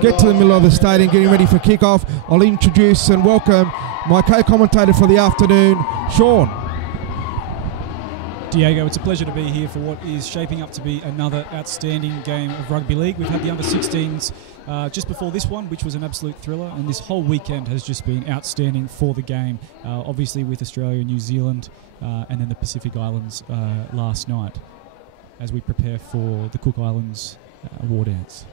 Get to the middle of the stadium, getting ready for kickoff. I'll introduce and welcome my co-commentator for the afternoon, Sean. Diego, it's a pleasure to be here for what is shaping up to be another outstanding game of rugby league. We've had the under-16s just before this one, which was an absolute thriller, and this whole weekend has just been outstanding for the game, obviously with Australia and New Zealand and then the Pacific Islands last night as we prepare for the Cook Islands war dance.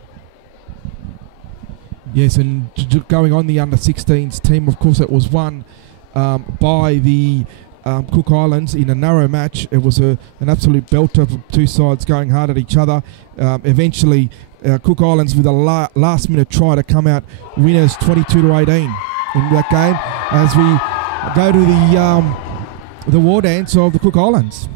Yes, and going on the under-16s team, of course, it was won by the Cook Islands in a narrow match. It was an absolute belter from two sides going hard at each other. Eventually, Cook Islands with a last-minute try to come out winners 22-18 in that game as we go to the war dance of the Cook Islands.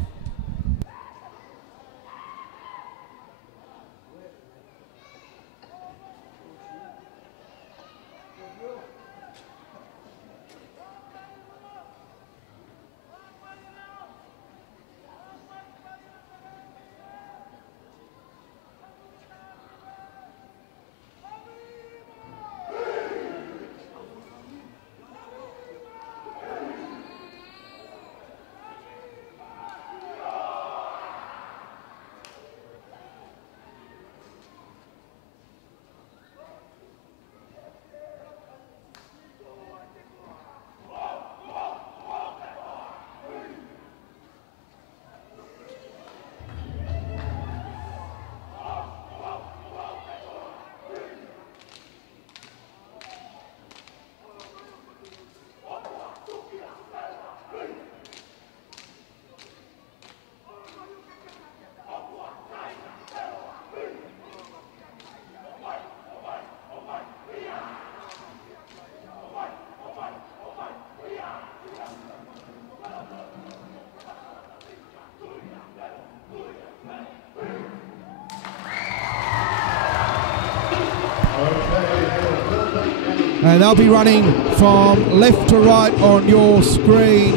And they'll be running from left to right on your screen,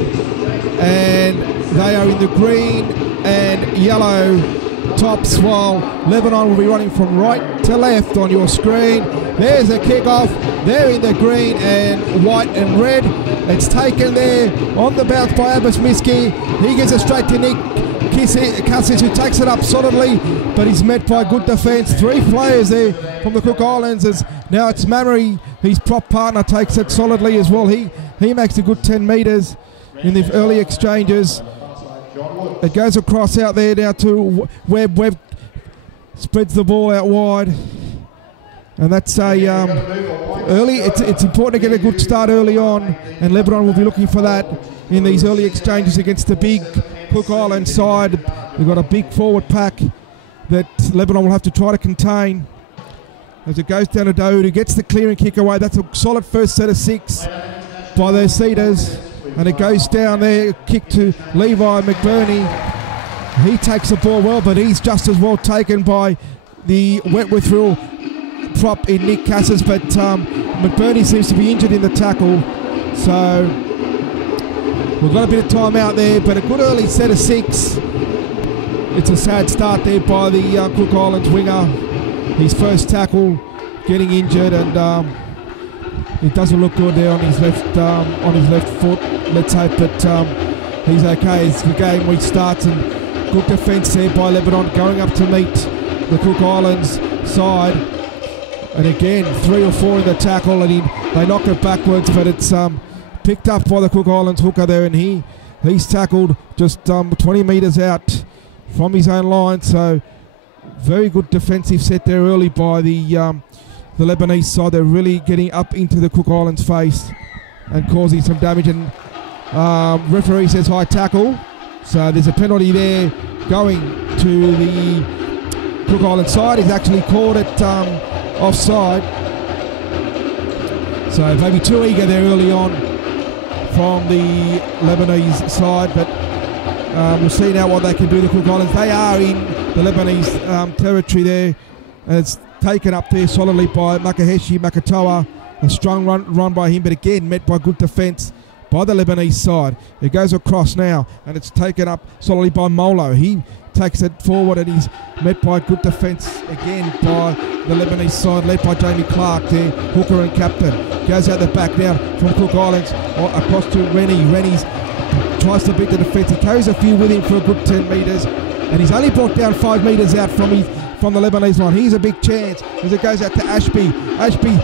and they are in the green and yellow tops, while Lebanon will be running from right to left on your screen. There's a kickoff. They're in the green and white and red. It's taken there on the bounce by Abbas Miski. He gives it straight to Nick Cassis, who takes it up solidly, but he's met by good defence. Three players there from the Cook Islands. As now it's Mamery, his prop partner, takes it solidly as well. He makes a good 10 metres in the early exchanges. It goes across out there now to Webb. Webb spreads the ball out wide, and that's a early. It's important to get a good start early on, and Lebanon will be looking for that in these early exchanges against the big Cook Island side. We've got a big forward pack that Lebanon will have to try to contain as it goes down to Daoud, who gets the clearing kick away. That's a solid first set of 6 by their Cedars, and it goes down there, kick to Levi McBurney. He takes the ball well, but he's just as well taken by the Wentworthville prop in Nick Cassis, but McBurney seems to be injured in the tackle, so we've got a bit of time out there, but a good early set of 6. It's a sad start there by the Cook Islands winger. His first tackle getting injured, and it doesn't look good there on his left foot. Let's hope that he's okay as the game restarts. And good defence there by Lebanon going up to meet the Cook Islands side. And again, 3 or 4 in the tackle, and they knock it backwards, but it's picked up by the Cook Islands hooker there, and he's tackled just 20 metres out from his own line. So very good defensive set there early by the Lebanese side. They're really getting up into the Cook Islands face and causing some damage, and referee says high tackle, so there's a penalty there going to the Cook Islands side. He's actually called it offside, so maybe too eager there early on from the Lebanese side, but we'll see now what they can do, the Cook Islands. They are in the Lebanese territory there, and it's taken up there solidly by Makaheshi Makatoa. A strong run by him, but again met by good defence by the Lebanese side. It goes across now, and it's taken up solidly by Molo. He takes it forward, and he's met by good defence again by the Lebanese side, led by Jamie Clark there, hooker and captain. Goes out the back now from Cook Islands across to Rennie. Rennie's tries to beat the defence. He carries a few with him for a good 10 metres, and he's only brought down 5 metres out from the Lebanese line. Here's a big chance as it goes out to Ashby. Ashby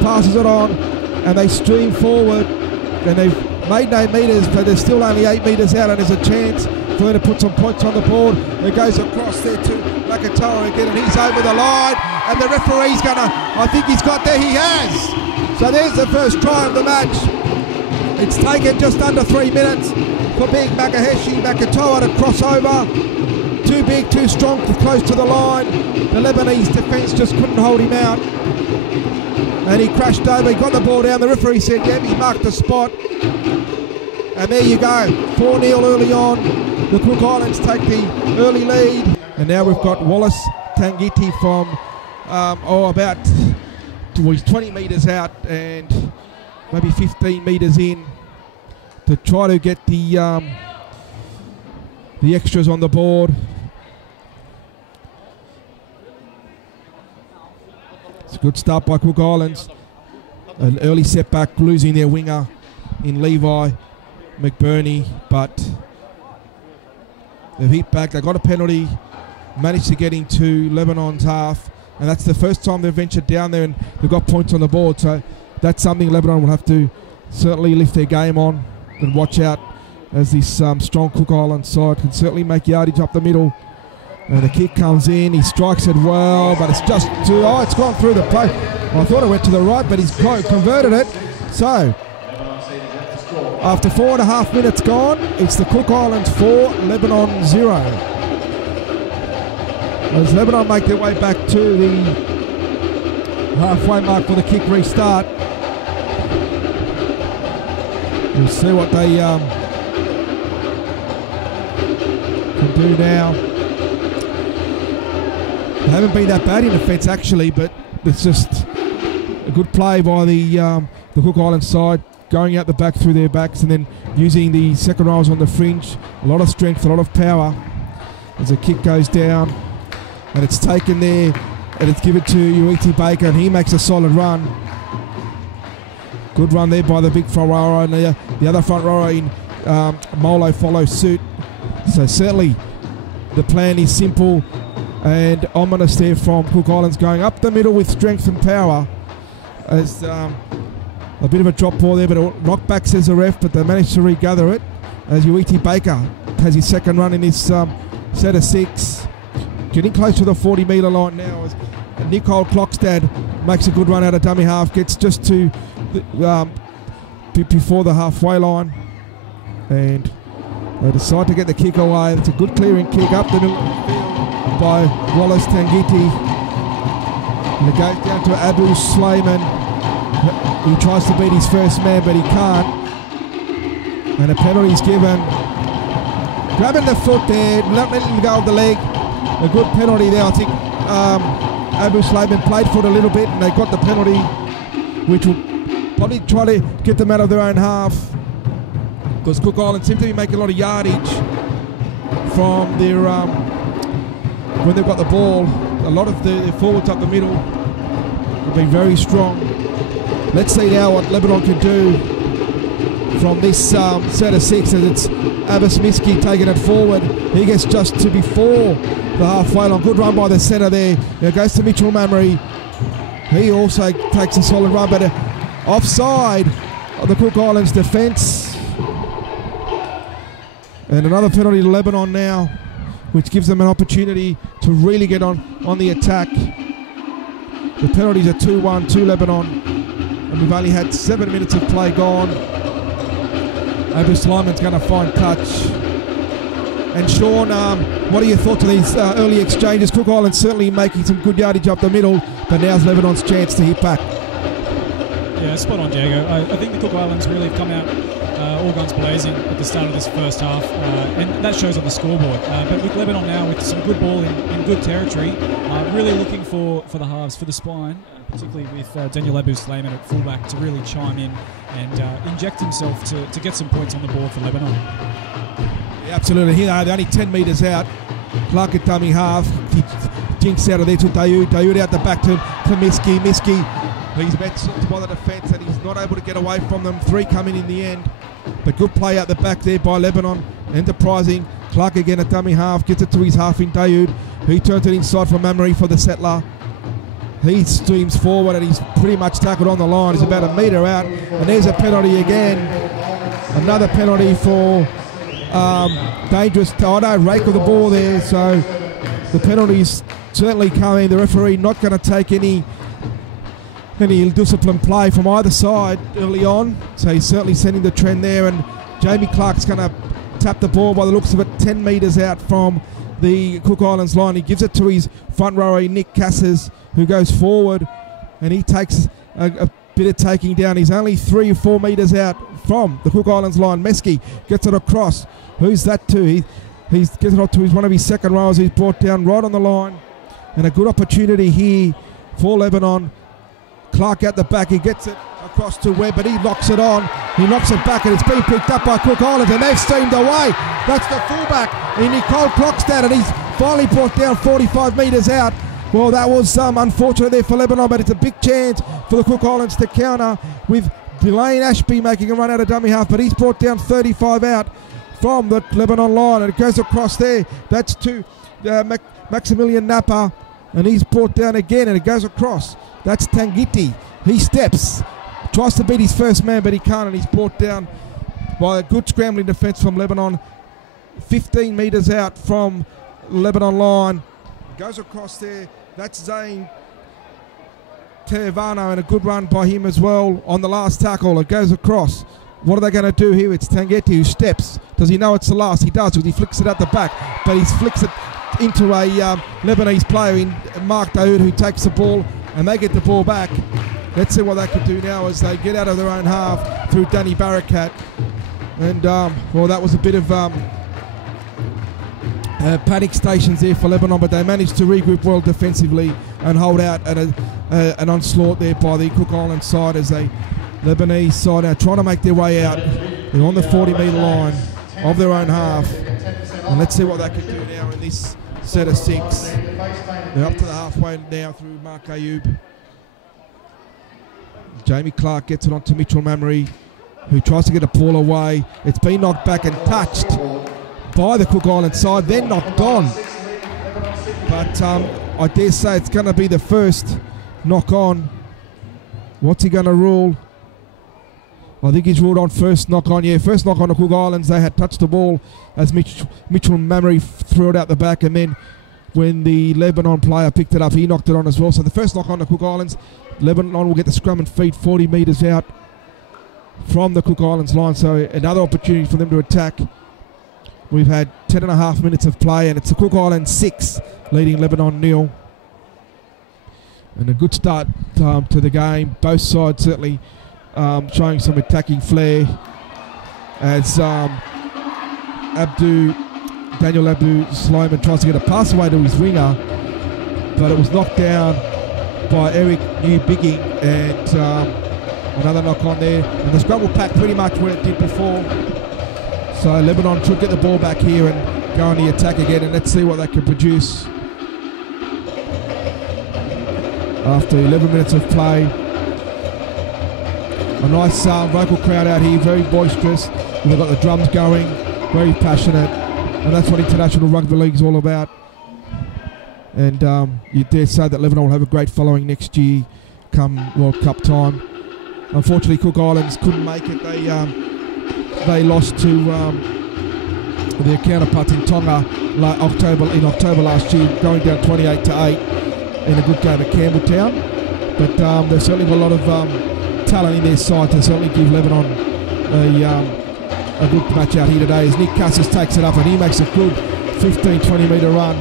passes it on, and they stream forward, and they've made 8 metres, but they're still only 8 metres out, and there's a chance for them to put some points on the board. It goes across there to Makatoa again, and he's over the line, and the referee's I think he's got there, he has. So there's the first try of the match. It's taken just under 3 minutes for big Makatoa to cross over. Too big, too strong, too close to the line. The Lebanese defence just couldn't hold him out. And he crashed over, he got the ball down. The referee said, yeah, he marked the spot. And there you go, 4-0 early on. The Cook Islands take the early lead. And now we've got Wallace Tangiti from he's 20 metres out and maybe 15 metres in to try to get the extras on the board. It's a good start by Cook Islands. An early setback, losing their winger in Levi McBurney, but they've hit back. They got a penalty, managed to get into Lebanon's half, and that's the first time they've ventured down there and they've got points on the board. So that's something Lebanon will have to certainly lift their game on and watch out, as this strong Cook Islands side can certainly make yardage up the middle. And the kick comes in, he strikes it well, but it's just it's gone through the post. I thought it went to the right, but he's converted it. So after 4.5 minutes gone, it's the Cook Islands 4, Lebanon 0. As Lebanon make their way back to the halfway mark for the kick restart. We'll see what they can do now. They haven't been that bad in defence actually, but it's just a good play by the Cook Islands side, going out the back through their backs and then using the second rows on the fringe. A lot of strength, a lot of power as the kick goes down, and it's taken there, and it's given to Uiti Baker, and he makes a solid run. Good run there by the big front rower, and the other front rower in Molo follows suit. So certainly the plan is simple and ominous there from Cook Islands, going up the middle with strength and power. As a bit of a drop ball there, but a knock back, says the ref, but they managed to regather it as Uiti Baker has his second run in this set of 6. Getting close to the 40-metre line now as Nicole Klokstad makes a good run out of dummy half, gets just to before the halfway line, and they decide to get the kick away. It's a good clearing kick up the middle of the field by Wallace Tangiti, and it goes down to Abu Slayman. He tries to beat his first man, but he can't, and a penalty's given. Grabbing the foot there, letting him go of the leg. A good penalty there. I think Abu Slayman played for it a little bit, and they got the penalty, which will probably try to get them out of their own half, because Cook Islands seem to be making a lot of yardage from their when they've got the ball. A lot of the forwards up the middle have been very strong. Let's see now what Lebanon can do from this set of 6, as it's Abbas Miski taking it forward. He gets just to before the halfway line. Good run by the centre there. It goes to Mitchell Mamrie. He also takes a solid run, but offside of the Cook Islands defence. And another penalty to Lebanon now, which gives them an opportunity to really get on the attack. The penalties are 2-1 to Lebanon, and we've only had 7 minutes of play gone. Abu Slayman's going to find touch. And Sean, what are your thoughts on these early exchanges? Cook Islands certainly making some good yardage up the middle, but now's Lebanon's chance to hit back. Yeah, spot on, Diego. I think the Cook Islands really have come out all guns blazing at the start of this first half, and that shows on the scoreboard. But with Lebanon now, with some good ball in good territory, really looking for the halves, for the spine, particularly with Daniel Abu-Slayman at fullback to really chime in and inject himself to get some points on the board for Lebanon. Yeah, absolutely. Here they are, they're only 10 metres out. Clark at dummy half. He jinks out of there to Dayoud. Dayoud out the back to Miski. He's met by the defence and he's not able to get away from them. 3 coming in the end. But good play out the back there by Lebanon. Enterprising. Clark again at dummy half. Gets it to his half in Dayoud. He turns it inside for Mamre for the settler. He streams forward and he's pretty much tackled on the line. He's about a metre out. And there's a penalty again. Another penalty for dangerous. Rake of the ball there. So the penalty's certainly coming. The referee not going to take any disciplined play from either side early on. So he's certainly sending the trend there. And Jamie Clark's going to tap the ball by the looks of it 10 metres out from the Cook Islands line. He gives it to his front rower Nick Cassis, who goes forward and he takes a bit of taking down. He's only 3 or 4 metres out from the Cook Islands line. Meski gets it across. Who's that to? He gets it up to one of his second rowers who's brought down right on the line. And a good opportunity here for Lebanon. Clark at the back, he gets it across to Webb, but he locks it on. He knocks it back and it's been picked up by Cook Islands and they've steamed away. That's the fullback in Nicole Klokstad and he's finally brought down 45 metres out. Well, that was unfortunate there for Lebanon, but it's a big chance for the Cook Islands to counter with Delane Ashby making a run out of dummy half, but he's brought down 35 out from the Lebanon line and it goes across there. That's to Maximilian Napa and he's brought down again and it goes across. That's Tangiti. He steps, tries to beat his first man, but he can't, and he's brought down by a good scrambling defence from Lebanon. 15 metres out from Lebanon line. Goes across there. That's Zane Tervano, and a good run by him as well on the last tackle. It goes across. What are they going to do here? It's Tangiti who steps. Does he know it's the last? He does, because he flicks it at the back, but he flicks it into a Lebanese player in Mark Daoud, who takes the ball and they get the ball back. Let's see what they can do now as they get out of their own half through Danny Barakat. And well, that was a bit of panic stations there for Lebanon, but they managed to regroup well defensively and hold out at an onslaught there by the Cook Islands side as they Lebanese side are trying to make their way out. They're on the 40-metre line of their own half. And let's see what they can do now in this set of 6. They're up to the halfway now through Mark Ayoub. Jamie Clark gets it onto Mitchell Mamre, who tries to get a ball away. It's been knocked back and touched by the Cook Islands side, then knocked on. But I dare say it's going to be the first knock on. What's he going to rule? I think he's ruled on first knock on. Yeah, first knock on the Cook Islands. They had touched the ball as Mitchell Mamre threw it out the back, and then when the Lebanon player picked it up, he knocked it on as well. So the first knock on the Cook Islands. Lebanon will get the scrum and feed 40 metres out from the Cook Islands line. So another opportunity for them to attack. We've had 10.5 minutes of play, and it's the Cook Islands 6 leading Lebanon 0. And a good start to the game. Both sides certainly showing some attacking flair as Daniel Abu-Slayman tries to get a pass away to his winger, but it was knocked down by Eric Newbigging, and another knock on there. And the scrum will pack pretty much where it did before. So Lebanon should get the ball back here and go on the attack again, and let's see what they can produce. After 11 minutes of play, a nice vocal crowd out here, very boisterous. They've got the drums going, very passionate, and that's what International Rugby League is all about. And you dare say that Lebanon will have a great following next year come World Cup time. Unfortunately, Cook Islands couldn't make it. They lost to their counterparts in Tonga in October last year, going down 28-8 in a good game at Campbelltown. But they've certainly got a lot of talent in their side to certainly give Lebanon a good match out here today, as Nick Cassis takes it up and he makes a good 15-20 metre run.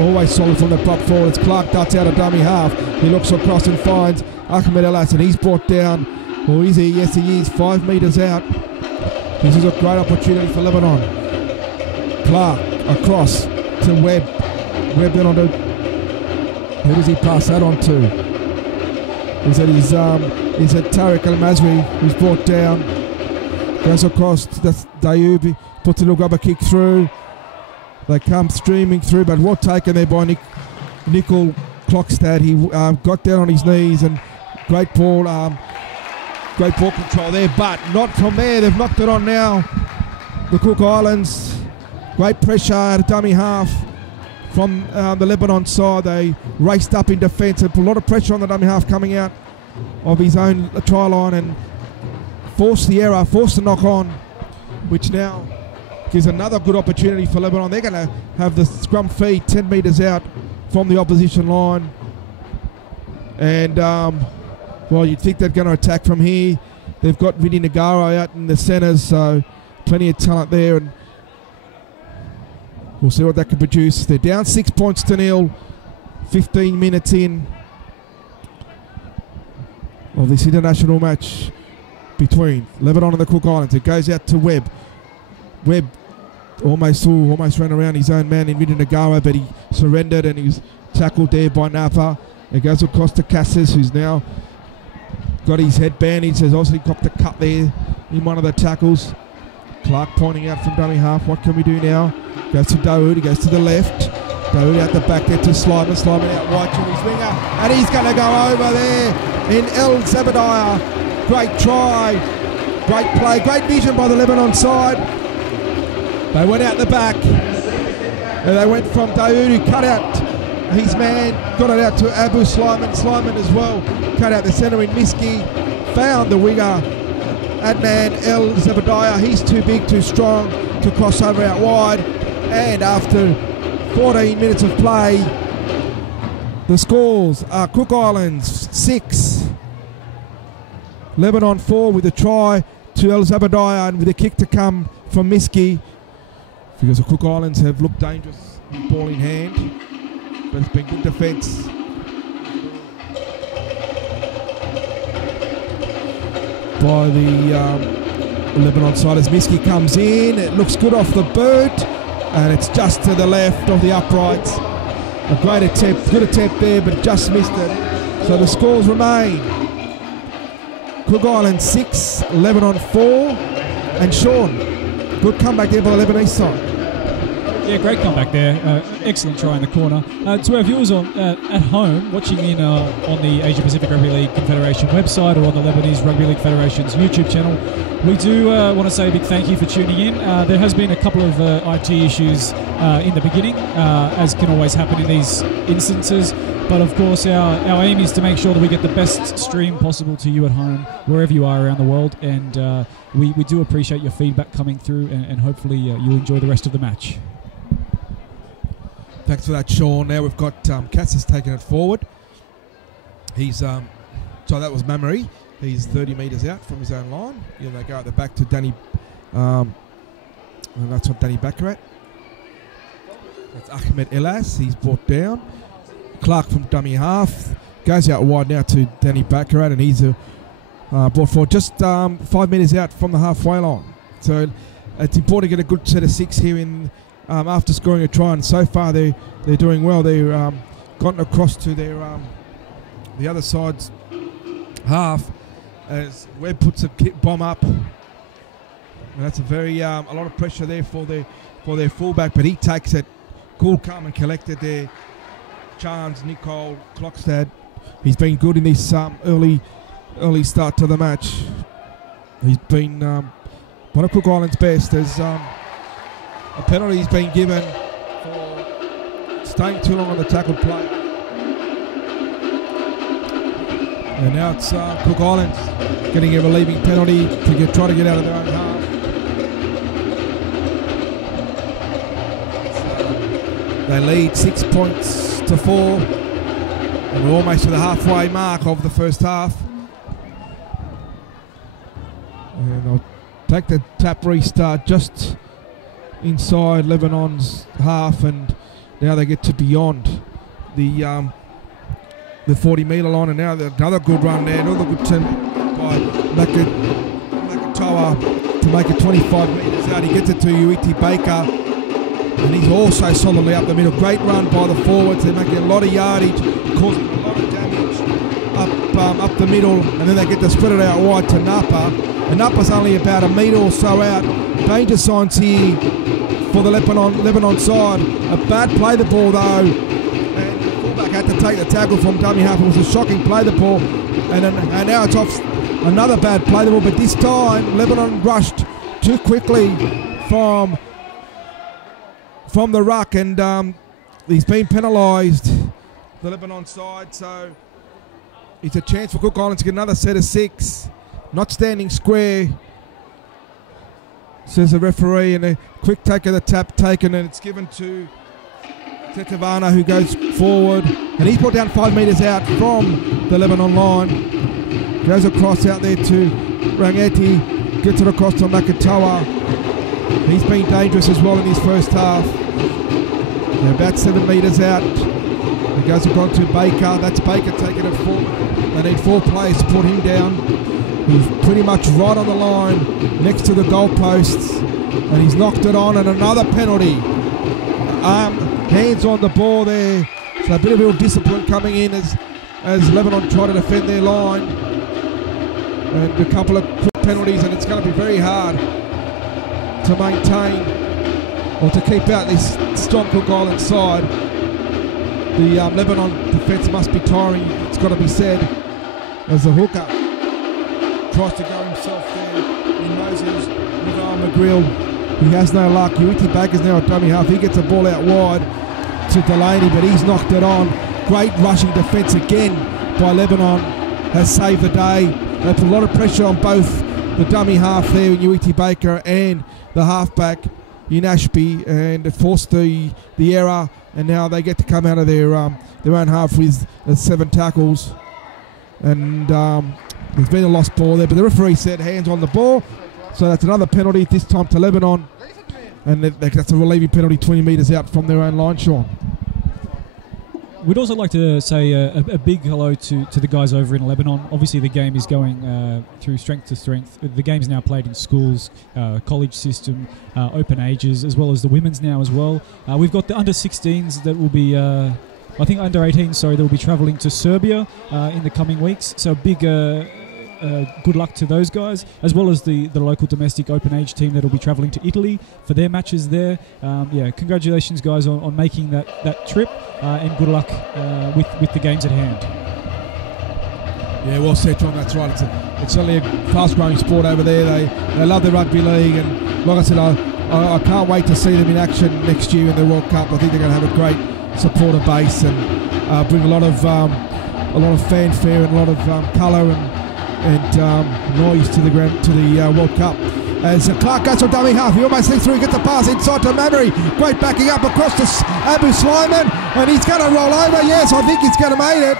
Always solid from the prop forward. It's Clark Dutts out of dummy half. He looks across and finds Ahmed El Hassan. He's brought down Or is he? Yes, he is. 5 metres out. This is a great opportunity for Lebanon. Clark across to Webb. Webb then on to... Who does he pass that on to? Is it Tariq Al-Mazri who's brought down? Goes across. That's Dayoub. Puts a little rubber kick through. They come streaming through, but well taken there by Nickel Klokstad. He got down on his knees and great ball control there, but not from there. They've knocked it on now. The Cook Islands. Great pressure at a dummy half from the Lebanon side. They raced up in defence and put a lot of pressure on the dummy half coming out of his own try line and forced the error, forced the knock on, which now gives another good opportunity for Lebanon. They're going to have the scrum feed 10 metres out from the opposition line. And, well, you'd think they're going to attack from here. They've got Vinny Nagaro out in the centres, so plenty of talent there. And we'll see what that can produce. They're down 6 points to nil, 15 minutes in of this international match between Lebanon and the Cook Islands. It goes out to Webb. Webb almost ran around his own man in Vinny Nagaro, but he surrendered and he was tackled there by Napa. It goes across to Cassis, who's now got his head bandaged. He's obviously got the cut there in one of the tackles. Clark pointing out from dummy half. What can we do now? Goes to Dawood. He goes to the left. Dawood out the back there to Sliman. Sliman out wide to his winger. And he's going to go over there in El Zebediah. Great try. Great play. Great vision by the Lebanon side. They went out the back. And they went from Dawood, who cut out his man. Got it out to Abu Sliman. Sliman as well. Cut out the centre in Miski. Found the winger. Adnan El Zebediah, he's too big, too strong to cross over out wide. And after 14 minutes of play, the scores are Cook Islands 6, Lebanon 4 with a try to El Zebediah and with a kick to come from Miski, because the Cook Islands have looked dangerous with ball in hand, but it's been good defence. By the Lebanon side as Miski comes in. It looks good off the boot and it's just to the left of the uprights. A great attempt, good attempt there, but just missed it. So the scores remain Cook Island 6, Lebanon 4. And Sean, good comeback there by the Lebanese side. Yeah, great comeback there. Excellent try in the corner. To our viewers at home, watching in on the Asia Pacific Rugby League Confederation website or on the Lebanese Rugby League Federation's YouTube channel, we do want to say a big thank you for tuning in. There has been a couple of IT issues in the beginning, as can always happen in these instances. But of course, our aim is to make sure that we get the best stream possible to you at home, wherever you are around the world. And we do appreciate your feedback coming through, and hopefully you'll enjoy the rest of the match. Thanks for that, Sean. Now we've got Cassis taking it forward. He's so that was Mamari. He's 30 metres out from his own line. Yeah, they go at the back to Danny, and that's what Danny Baccarat. That's Ahmed Elas. He's brought down. Clark from dummy half goes out wide now to Danny Baccarat, and he's brought forward just 5 metres out from the halfway line. So it's important to get a good set of 6 here in. After scoring a try, and so far they're doing well. They've gotten across to their the other side's half as Webb puts a bomb up. And that's a very a lot of pressure there for their fullback, but he takes it cool, calm, and collected there. Chance Nicole Klokstad. He's been good in this early start to the match. He's been one of Cook Island's best. As a penalty has been given for staying too long on the tackled play. And now it's Cook Islands getting a relieving penalty to try to get out of their own half. They lead 6 points to 4. And we're almost to the halfway mark of the first half. And they'll take the tap restart just inside Lebanon's half, and now they get to beyond the 40 metre line, and now another good run there, another good by Makatoa to make it 25 metres out. He gets it to Uiti Baker, and he's also solidly up the middle. Great run by the forwards. They're making a lot of yardage, causing a lot of damage up the middle, and then they get to spread it out wide to Napa. And Napa's only about a metre or so out. Danger signs here for the Lebanon side. A bad play the ball though, and the fullback had to take the tackle from dummy half. It was a shocking play the ball, and now it's off. Another bad play the ball, but this time Lebanon rushed too quickly from the ruck, and he's been penalised, the Lebanon side. So it's a chance for Cook Islands to get another set of 6. Not standing square, says the referee, and a quick take of the tap taken, and it's given to Tetavana, who goes forward, and he's brought down 5 metres out from the Lebanon line. Goes across out there to Rangeti, gets it across to Makatoa. He's been dangerous as well in his first half. They're about 7 metres out. He goes across to Baker. That's Baker taking it forward. They need 4 players to put him down. He's pretty much right on the line next to the goalposts, and he's knocked it on, and another penalty. Hands on the ball there. So a bit of real discipline coming in as Lebanon try to defend their line. And a couple of quick penalties, and it's going to be very hard to maintain or to keep out this strong Cook Island side. The Lebanon defence must be tiring, it's got to be said, as the hooker tries to go himself there in Moses with McGrill. He has no luck. Uiti Baker's now at dummy half. He gets the ball out wide to Delaney, but he's knocked it on. Great rushing defence again by Lebanon has saved the day. They put a lot of pressure on both the dummy half there, Uiti Baker, and the halfback in Ashby, and it forced the error, and now they get to come out of their own half with 7 tackles. And there's been a lost ball there, but the referee said hands on the ball, so that's another penalty, this time to Lebanon, and that's a relieving penalty 20 metres out from their own line, Sean. We'd also like to say a big hello to the guys over in Lebanon. Obviously the game is going through strength to strength. The game's now played in schools, college system, open ages, as well as the women's now as well. We've got the under-16s that will be... I think under-18s, sorry, they'll be travelling to Serbia in the coming weeks. So big good luck to those guys, as well as the local domestic open age team that will be travelling to Italy for their matches there. Congratulations, guys, on making that trip, and good luck with the games at hand. Yeah, well said, John, that's right. It's certainly a fast-growing sport over there. They love the rugby league, and like I said, I can't wait to see them in action next year in the World Cup. I think they're going to have a great supporter base and bring a lot of fanfare and a lot of colour and noise to the World Cup. As Clark goes to dummy half, he almost sneaks through, he gets a pass inside to Mabry. Great backing up across to Abu Slimani, and he's going to roll over. Yes, I think he's going to make it.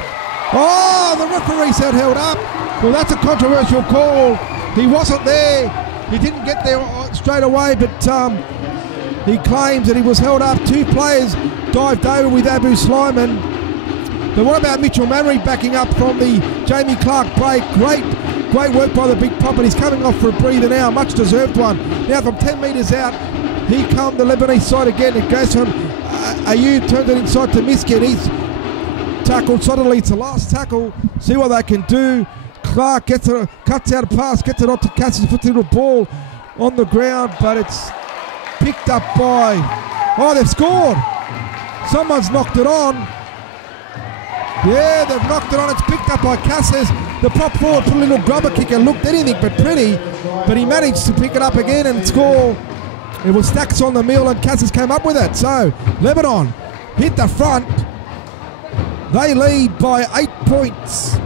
Oh, the referee said held up. Well, that's a controversial call. He wasn't there. He didn't get there straight away, but he claims that he was held up. 2 players dived over with Abu Slimani. But what about Mitchell Manry backing up from the Jamie Clark break? Great work by the big pop, and he's coming off for a breather now, much deserved one. Now from 10 metres out, here come the Lebanese side again. It goes from Ayub, turns it inside to Miski, and he's tackled solidly. It's the last tackle. See what they can do. Clark cuts out a pass, gets it on to Cassius, puts a little ball on the ground, but it's picked up by... Oh, they've scored! Someone's knocked it on. Yeah, they've knocked it on. It's picked up by Cassius. The prop forward put a little grubber kick and looked anything but pretty, but he managed to pick it up again and score. It was Stacks on the mill, and Cassius came up with it. So Lebanon hit the front. They lead by 8 points.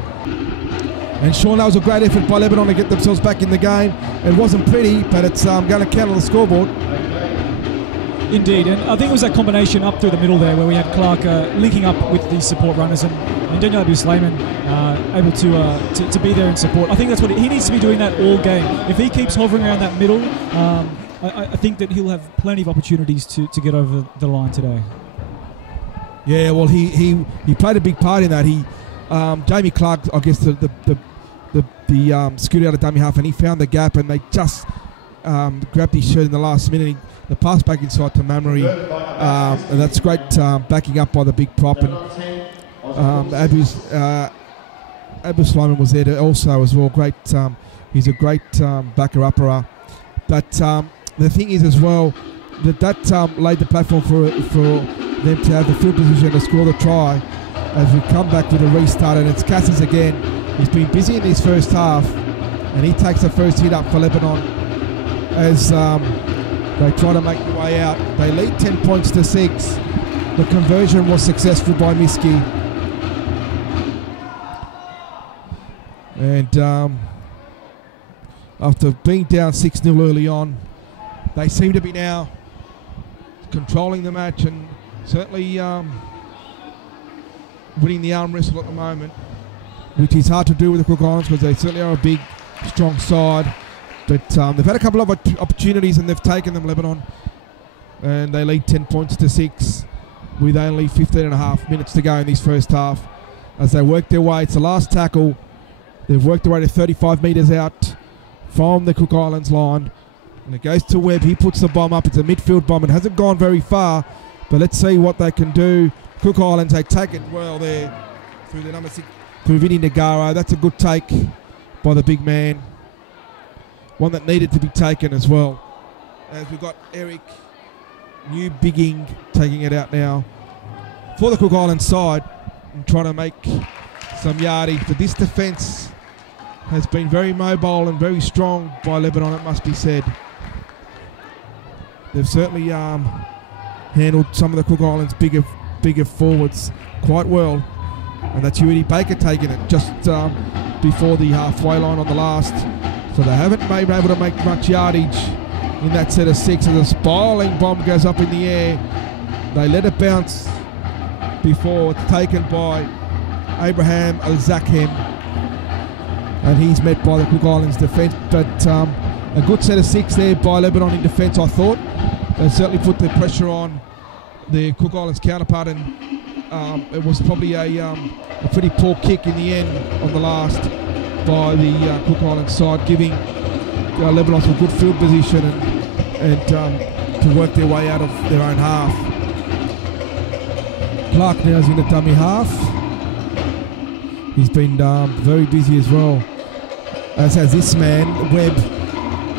And Sean, that was a great effort by Lebanon to get themselves back in the game. It wasn't pretty, but it's going to count on the scoreboard. Indeed, and I think it was that combination up through the middle there where we had Clark linking up with the support runners, and Daniel Abu Slimani able to be there in support. I think that's what he needs to be doing, that all game. If he keeps hovering around that middle, I think that he'll have plenty of opportunities to get over the line today. Yeah, well, he played a big part in that. Jamie Clark, I guess the scooter out of dummy half, and he found the gap, and they just grabbed his shirt in the last minute. The pass back inside to Mamery, and that's great backing up by the big prop. And Abu Slimon was there also as well. Great, he's a great backer-upper. But the thing is as well that laid the platform for them to have the field position to score the try as we come back with a restart. And it's Cassis again. He's been busy in this first half, and he takes the first hit up for Lebanon as they try to make the way out. They lead 10 points to 6. The conversion was successful by Miski. And after being down 6-0 early on, they seem to be now controlling the match and certainly winning the arm wrestle at the moment, which is hard to do with the Cook Islands because they certainly are a big, strong side. But they've had a couple of opportunities and they've taken them, Lebanon. And they lead 10 points to 6 with only 15.5 minutes to go in this first half. As they work their way, it's the last tackle. They've worked their way to 35 metres out from the Cook Islands line. And it goes to Webb. He puts the bomb up. It's a midfield bomb. It hasn't gone very far. But let's see what they can do. Cook Islands, they take it well there through the number 6, through Vinny Nagaro. That's a good take by the big man. One that needed to be taken as well. As we've got Eric New Bigging taking it out now for the Cook Islands side and trying to make some yardage. But this defence has been very mobile and very strong by Lebanon, it must be said. They've certainly handled some of the Cook Islands bigger forwards quite well. And that's Huey Baker taking it just before the halfway line on the last. So they haven't been able to make much yardage in that set of 6 as a spiraling bomb goes up in the air. They let it bounce before it's taken by Abraham Al-Zakhem, and he's met by the Cook Islands defence. But a good set of 6 there by Lebanon in defence, I thought. They certainly put the pressure on the Cook Islands counterpart, and it was probably a pretty poor kick in the end on the last by the Cook Islands side, giving Lebanon some good field position and to work their way out of their own half. Clark now is in the dummy half. He's been very busy as well, as has this man, Webb,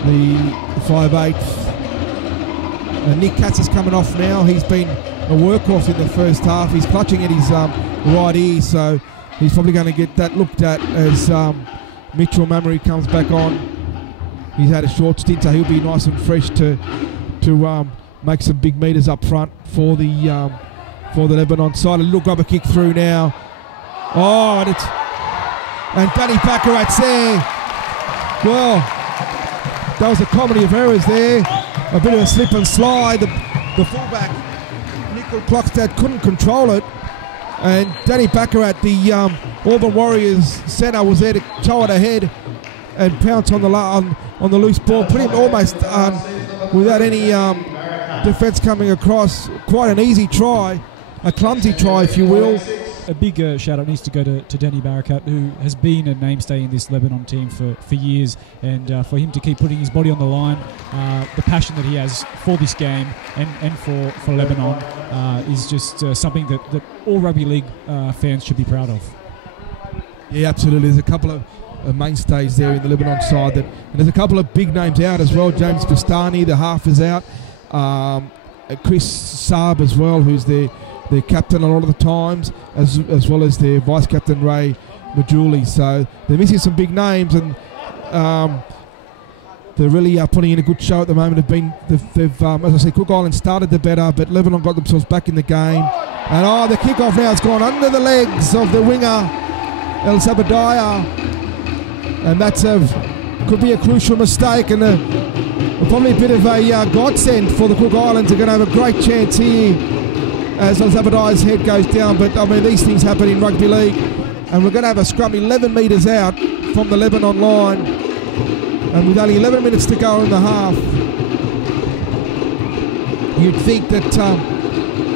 the 5'8". Nick Katz is coming off now. He's been a workhorse in the first half. He's clutching at his right ear, so he's probably going to get that looked at as Mitchell Mamery comes back on. He's had a short stint, so he'll be nice and fresh to make some big meters up front for the Lebanon side. A little grubber kick through now. Oh, and Danny Baccarat's there. Well, that was a comedy of errors there. A bit of a slip and slide. The fullback, Nickel Klokstad, couldn't control it. And Danny Baccarat, the Auburn Warriors centre, was there to tow it ahead and pounce on the loose ball. Put him almost without any defence coming across. Quite an easy try, a clumsy try, if you will. A big shout out needs to go to Danny Barakat, who has been a mainstay in this Lebanon team for years, and for him to keep putting his body on the line, the passion that he has for this game and for Lebanon is just something that all rugby league fans should be proud of. Yeah, absolutely. There's a couple of mainstays there in the Lebanon side, and there's a couple of big names out as well. James Bastani, the half, is out. Chris Saab as well, who's their captain a lot of the times, as well as their vice captain Ray Majuli. So they're missing some big names, and they're really putting in a good show at the moment. They've as I said, Cook Island started the better, but Lebanon got themselves back in the game. And the kickoff now has gone under the legs of the winger El Sabadiah, and that's could be a crucial mistake, and probably a bit of a godsend for the Cook Islands. They're going to have a great chance here as Zabadiah's head goes down. But I mean, these things happen in rugby league, and we're going to have a scrum 11 metres out from the Lebanon line, and with only 11 minutes to go in the half, you'd think that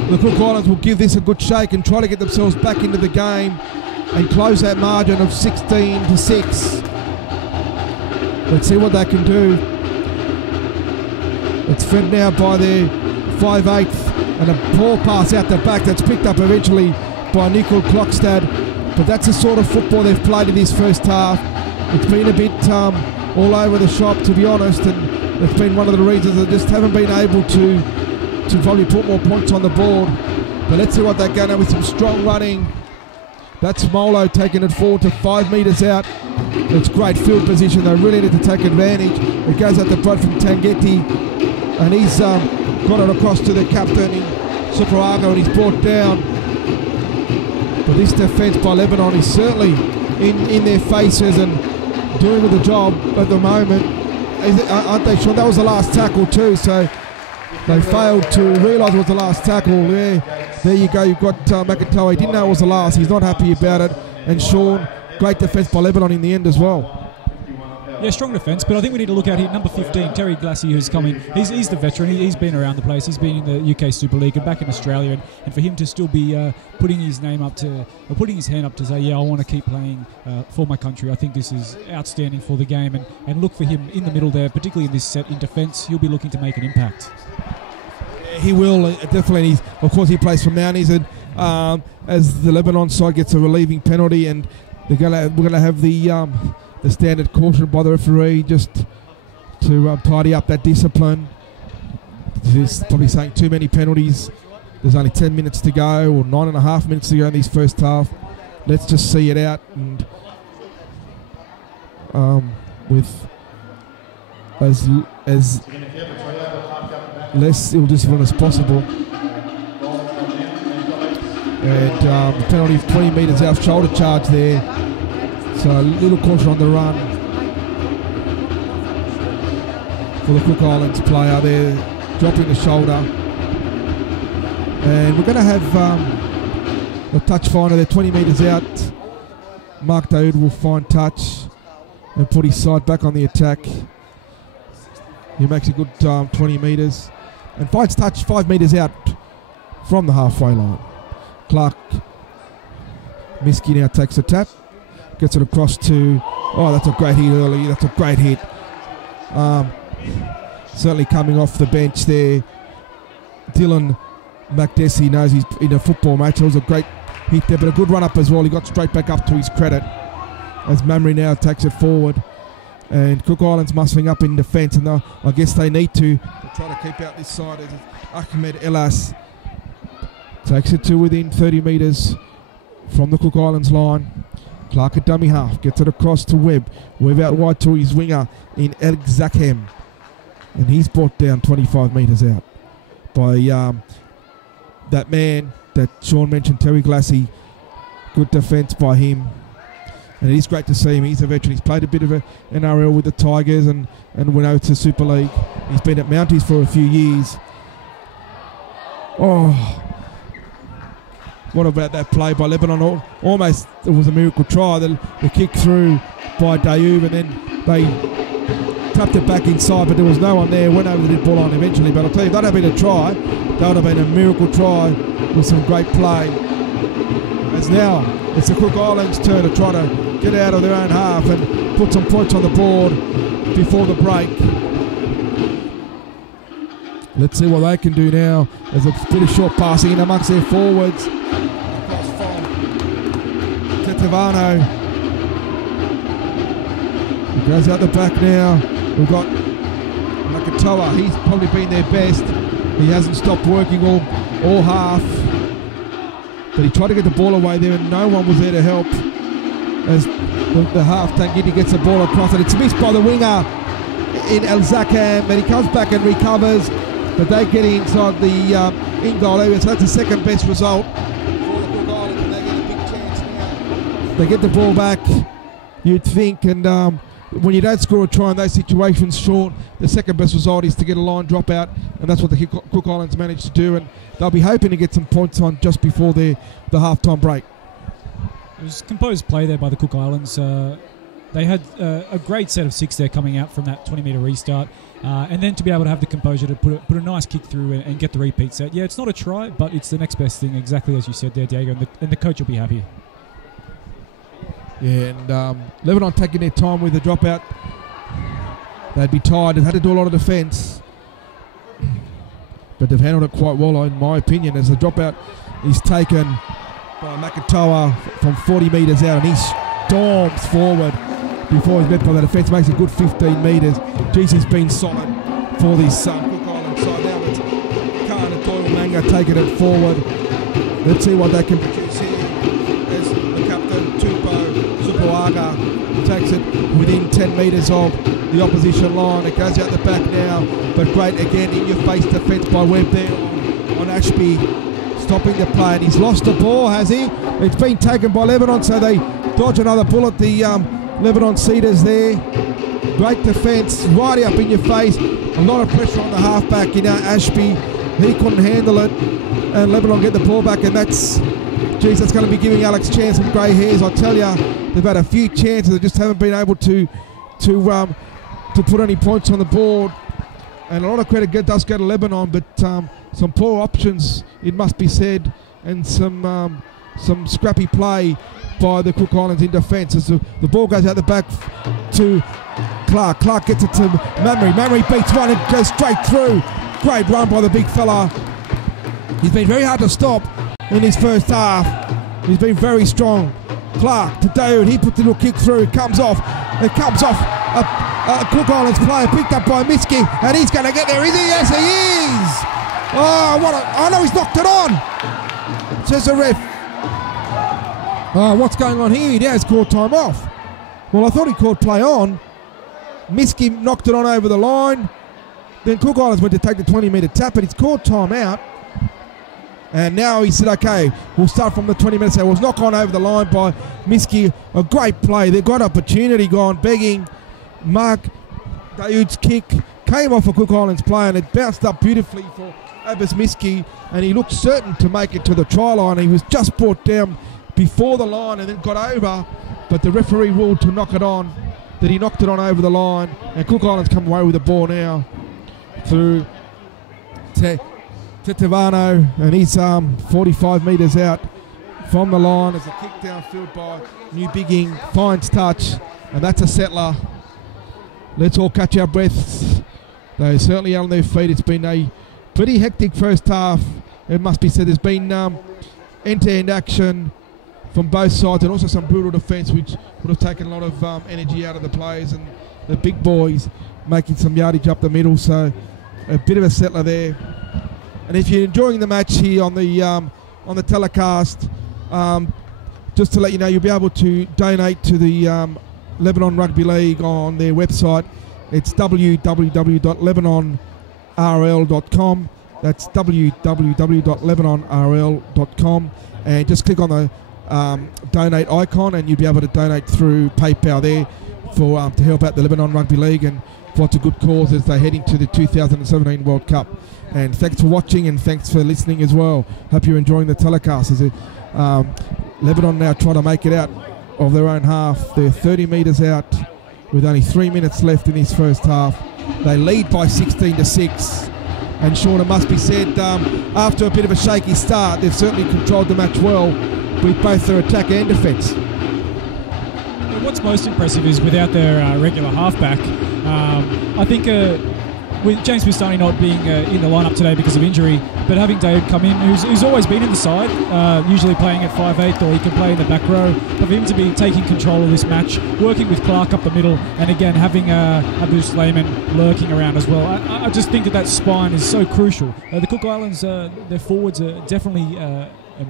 the Cook Islands will give this a good shake and try to get themselves back into the game and close that margin of 16 to 6. Let's see what they can do. It's fed now by their 5/8 and a poor pass out the back that's picked up eventually by Nickel Klokstad. But that's the sort of football they've played in this first half. It's been a bit all over the shop, to be honest, and it's been one of the reasons they just haven't been able to probably put more points on the board. But let's see what they're going to with some strong running. That's Molo taking it forward to 5 metres out. It's great field position. They really need to take advantage. It goes out the front from Tangeti, and he's got it across to the captain in Suprago, and he's brought down. But this defence by Lebanon is certainly in their faces and doing the job at the moment. Aren't they, Sean? That was the last tackle too, so they failed to realise it was the last tackle. There you go. You've got McIntyre. He didn't know it was the last. He's not happy about it. And Sean, great defence by Lebanon in the end as well. Yeah, strong defence, but I think we need to look at here, number 15, Terry Glassy, who's coming. He's the veteran. He's been around the place. He's been in the UK Super League and back in Australia, and for him to still be putting his hand up to say, yeah, I want to keep playing for my country. I think this is outstanding for the game, and look for him in the middle there, particularly in this set in defence. He'll be looking to make an impact. He will definitely. Of course, he plays for Mounties, and as the Lebanon side gets a relieving penalty, and we're gonna have the standard caution by the referee just to tidy up that discipline. He's probably saying too many penalties. There's only 10 minutes to go, or 9.5 minutes to go in this first half. Let's just see it out, and with as less ill discipline as possible. And the penalty of 20 metres out, shoulder charge there. So a little caution on the run for the Cook Islands player there, dropping the shoulder. And we're going to have a touch finder there, 20 metres out. Mark Daoud will find touch and put his side back on the attack. He makes a good 20 metres and finds touch 5 metres out from the halfway line. Clark Miski now takes a tap. Gets it across to, that's a great hit early. That's a great hit. Certainly coming off the bench there. Dylan McDessie knows he's in a football match. It was a great hit there, but a good run up as well. He got straight back up to his credit as Mamre now takes it forward. And Cook Islands muscling up in defence, and I guess they need to try to keep out this side as Ahmed Elas takes it to within 30 metres from the Cook Islands line. Clark at dummy half, gets it across to Webb. Webb out wide to his winger in El Zakhem. And he's brought down 25 metres out by that man that Sean mentioned, Terry Glassy. Good defence by him. And it is great to see him. He's a veteran. He's played a bit of an NRL with the Tigers and went over to Super League. He's been at Mounties for a few years. What about that play by Lebanon? Almost it was a miracle try. The kick through by Dayoub, and then they tapped it back inside, but there was no one there. Went over the ball on eventually. But I'll tell you, if that had been a try, that would have been a miracle try with some great play. As now it's the Cook Islands' turn to try to get out of their own half and put some points on the board before the break. Let's see what they can do now. There's a bit of short passing in amongst their forwards. Across from Tetevano. He goes out the back now. We've got Nakatoa. He's probably been their best. He hasn't stopped working all half. But he tried to get the ball away there and no one was there to help. As the half Tangiti gets the ball across, and it's missed by the winger in El Zakhem, and he comes back and recovers. But they get inside the in-goal area, so that's the second best result for the Cook Islands, and they get a big chance now. They get the ball back, you'd think, and when you don't score a try in those situations, Sean, the second best result is to get a line drop out, and that's what the Cook Islands managed to do, and they'll be hoping to get some points on just before the half-time break. It was composed play there by the Cook Islands. They had a great set of 6 there coming out from that 20-metre restart. And then to be able to have the composure to put a nice kick through and get the repeat set. Yeah, it's not a try, but it's the next best thing, exactly as you said there, Diego, and the coach will be happy. Yeah, and Lebanon taking their time with the dropout. they'd be tired. They've had to do a lot of defence, but they've handled it quite well, in my opinion, as the dropout is taken by Makatoa from 40 metres out, and he storms forward before he's met by the defence, makes a good 15 metres. Jeez, he's been solid for this Cook Island side. Now it's Kana Doyle Manga taking it forward. Let's see what they can produce here as the captain, Tupou Supuaga, takes it within 10 metres of the opposition line. It goes out the back now, but great again in-your-face defence by Webb there on Ashby, stopping the play, and he's lost the ball, has he? It's been taken by Lebanon, so they dodge another bullet. The Lebanon Cedars there. Great defence, right up in your face. A lot of pressure on the halfback, Ashby. He couldn't handle it, and Lebanon get the ball back, and that's going to be giving Alex Chan some grey hairs. I tell you, they've had a few chances, they just haven't been able to put any points on the board. And a lot of credit does go to Lebanon, but some poor options, it must be said, and some scrappy play by the Cook Islands in defence as the ball goes out the back to Clark. Clark gets it to Mamrie. Mamrie beats one and goes straight through. Great run by the big fella. He's been very hard to stop in his first half. He's been very strong. Clark to Daoud. He puts a little kick through. It comes off. It comes off. A Cook Islands player picked up by Miski, and he's going to get there, is he? Yes, he is. Oh no, he's knocked it on, says the ref. What's going on here? He has called time off. Well, I thought he called play on. Miski knocked it on over the line. Then Cook Islands went to take the 20-metre tap, but he's called time out. And now he said, okay, we'll start from the 20 minutes. It was knocked on over the line by Miski. A great play. They've got opportunity gone, begging. Mark Daoud's kick came off a Cook Islands play, and it bounced up beautifully for Abbas Miski, and he looked certain to make it to the try line. He was just brought down before the line and then got over, but the referee ruled to knock it on, that he knocked it on over the line, and Cook Islands come away with the ball now through Tetevano, and he's 45 metres out from the line as a kick downfield by New Bigging, finds touch, and that's a settler. Let's all catch our breaths. They're certainly on their feet. It's been a pretty hectic first half, it must be said. There's been end-to-end action from both sides, and also some brutal defence, which would have taken a lot of energy out of the players, and the big boys making some yardage up the middle. So a bit of a settler there. And if you're enjoying the match here on the telecast, just to let you know, you'll be able to donate to the Lebanon Rugby League on their website. It's www.lebanonrl.com. That's www.lebanonrl.com, and just click on the donate icon, and you'll be able to donate through PayPal there for to help out the Lebanon Rugby League and for lots of good cause as they head into the 2017 World Cup. And thanks for watching, and thanks for listening as well. Hope you're enjoying the telecast as Lebanon now trying to make it out of their own half. They're 30 metres out with only 3 minutes left in this first half. They lead by 16-6. And Sean, it must be said, after a bit of a shaky start, they've certainly controlled the match well with both their attack and defence. What's most impressive is without their regular halfback, I think with James Bustani not being in the lineup today because of injury, but having David come in, who's always been in the side, usually playing at 5'8", or he can play in the back row, but for him to be taking control of this match, working with Clark up the middle, and again having Abu Slayman lurking around as well. I just think that spine is so crucial. The Cook Islands, their forwards are definitely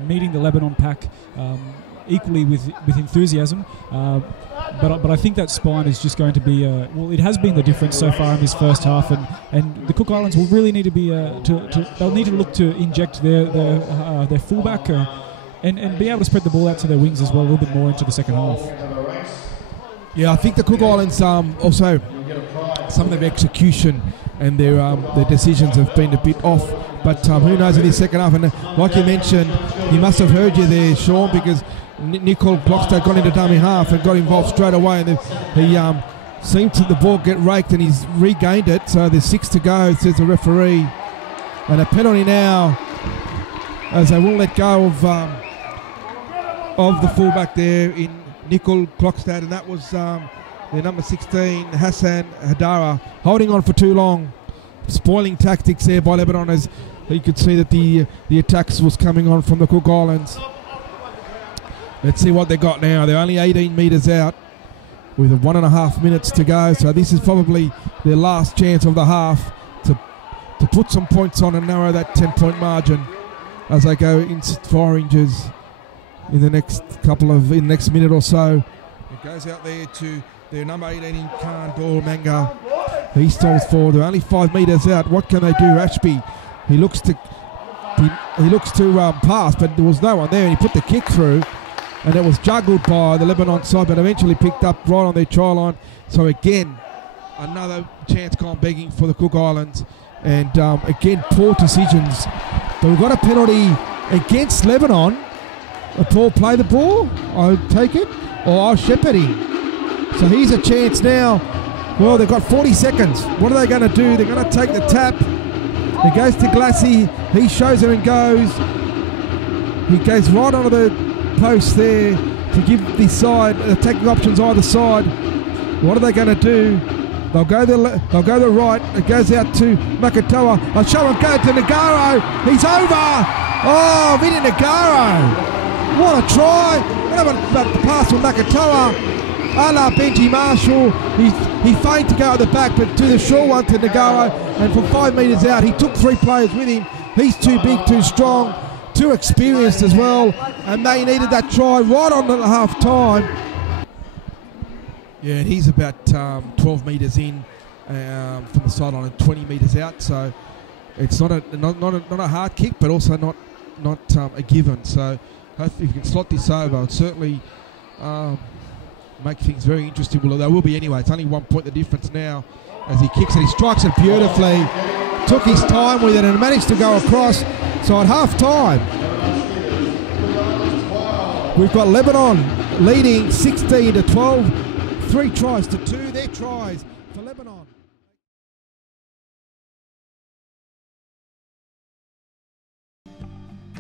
meeting the Lebanon pack equally with enthusiasm. But I think that spine is just going to be it has been the difference so far in this first half, and the Cook Islands will really need to be they'll need to look to inject their fullback and be able to spread the ball out to their wings as well a little bit more into the second half. Yeah, I think the Cook Islands also some of their execution and their decisions have been a bit off, but who knows in this second half. And like you mentioned, he must have heard you there, Sean, because Nicole Klockstad got into dummy half and got involved straight away, and he seemed to the ball get raked, and he's regained it. So there's 6 to go, says the referee, and a penalty now as they will let go of the fullback there in Nicole Klockstad, and that was their number 16, Hassan Hadara, holding on for too long. Spoiling tactics there by Lebanon, as you could see that the attacks was coming on from the Cook Islands. Let's see what they got now. They're only 18 metres out with 1.5 minutes to go. So this is probably their last chance of the half to put some points on and narrow that 10-point margin as they go in for oranges in the next minute or so. It goes out there to their number 18 Khan Dor Manga. He stalls forward. They're only 5 metres out. What can they do? Ashby, he looks to pass, but there was no one there, and he put the kick through, and it was juggled by the Lebanon side, but eventually picked up right on their try line. So again, another chance gone begging for the Cook Islands, and again, poor decisions. But we've got a penalty against Lebanon. Paul, play the ball, I'll take it, or I'll shepherd him. So here's a chance now. Well, they've got 40 seconds. What are they going to do? They're going to take the tap. It goes to Glassy. He shows him and goes. He goes right onto the post there to give the side attacking options either side. What are they going to do? They'll go the right. It goes out to Makatoa. I'll show him go to Nagaro. He's over. Oh, Vinny Nagaro. What a try. What about the pass from Makatoa? A la Benji Marshall. He feigned to go at the back, but to the short one to Nagaro. And from 5 metres out, he took 3 players with him. He's too big, too strong, too experienced as well. And they needed that try right on the half time. Yeah, and he's about 12 metres in from the sideline and 20 metres out. So it's not a hard kick, but also not a given. So hopefully, if you can slot this over, it'll certainly make things very interesting. Well, there will be anyway. It's only 1 point the difference now as he kicks it. He strikes it beautifully. Took his time with it and managed to go across. So at half time, we've got Lebanon leading 16-12. 3 tries to 2. Their tries for Lebanon.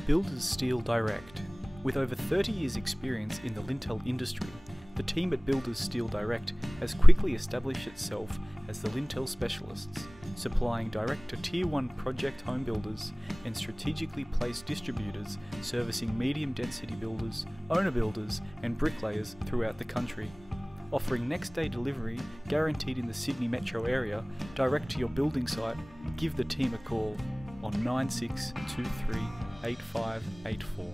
Builders Steel Direct. With over 30 years' experience in the lintel industry, the team at Builders Steel Direct has quickly established itself as the lintel specialists, supplying direct to Tier 1 project home builders and strategically placed distributors servicing medium density builders, owner builders and bricklayers throughout the country. Offering next day delivery guaranteed in the Sydney metro area direct to your building site, give the team a call on 9623 8584.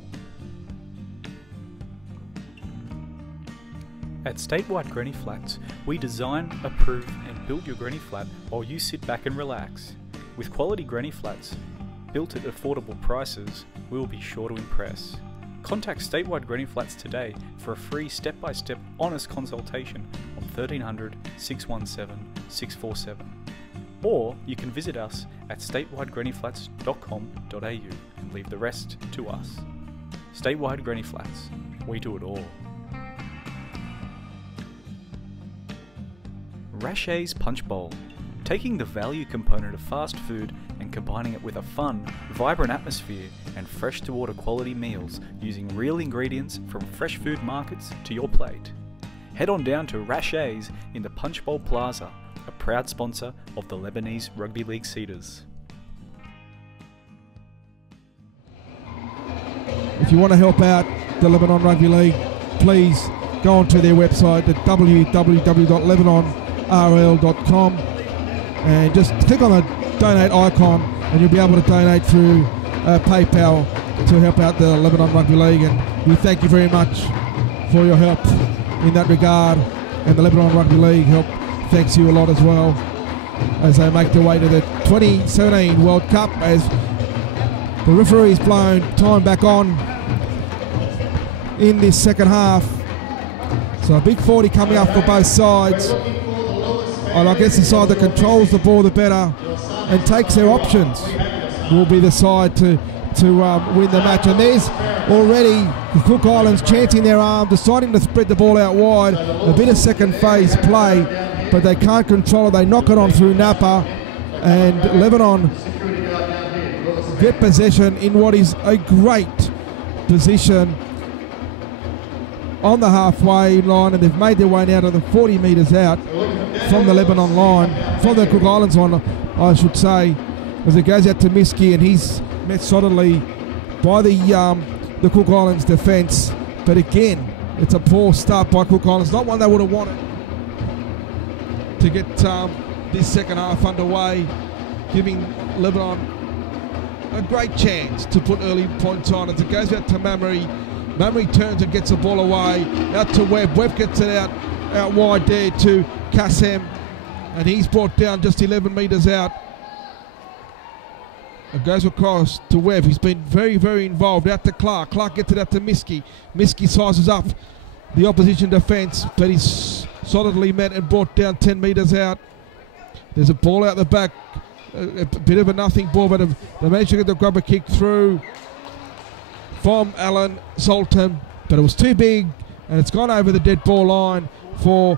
At Statewide Granny Flats, we design, approve and build your granny flat while you sit back and relax. With quality granny flats, built at affordable prices, we will be sure to impress. Contact Statewide Granny Flats today for a free step-by-step honest consultation on 1300 617 647. Or you can visit us at statewidegrannyflats.com.au and leave the rest to us. Statewide Granny Flats, we do it all. Rachet's Punch Bowl. Taking the value component of fast food and combining it with a fun, vibrant atmosphere and fresh to order quality meals using real ingredients from fresh food markets to your plate. Head on down to Rachet's in the Punch Bowl Plaza, a proud sponsor of the Lebanese Rugby League Cedars. If you want to help out the Lebanon Rugby League, please go onto their website at www.lebanonrl.com and just click on the donate icon and you'll be able to donate through PayPal to help out the Lebanon Rugby League, and we thank you very much for your help in that regard, and the Lebanon Rugby League thanks you a lot as well as they make their way to the 2017 World Cup as the referee's blown time back on in this second half. So a big 40 coming up for both sides. And I guess the side that controls the ball the better and takes their options will be the side to win the match. And there's already the Cook Islands chancing their arm, deciding to spread the ball out wide. A bit of second phase play, but they can't control it. They knock it on through Napa, and Lebanon get possession in what is a great position on the halfway line, and they've made their way now to the 40 metres out from the Lebanon line, from the Cook Islands line, I should say, as it goes out to Miski, and he's met solidly by the Cook Islands defence. But again, it's a poor start by Cook Islands, not one they would have wanted to get this second half underway, giving Lebanon a great chance to put early points on. As it goes out to Mamre, Mamre turns and gets the ball away, out to Webb. Webb gets it out wide there to Kassem, and he's brought down just 11 metres out. It goes across to Webb. He's been very, very involved. Out to Clark. Clark gets it out to Miski. Miski sizes up the opposition defence, but he's solidly met and brought down 10 metres out. There's a ball out the back. A bit of a nothing ball, but they managed to get the grubber kick through from Alan Sultan, but it was too big, and it's gone over the dead ball line for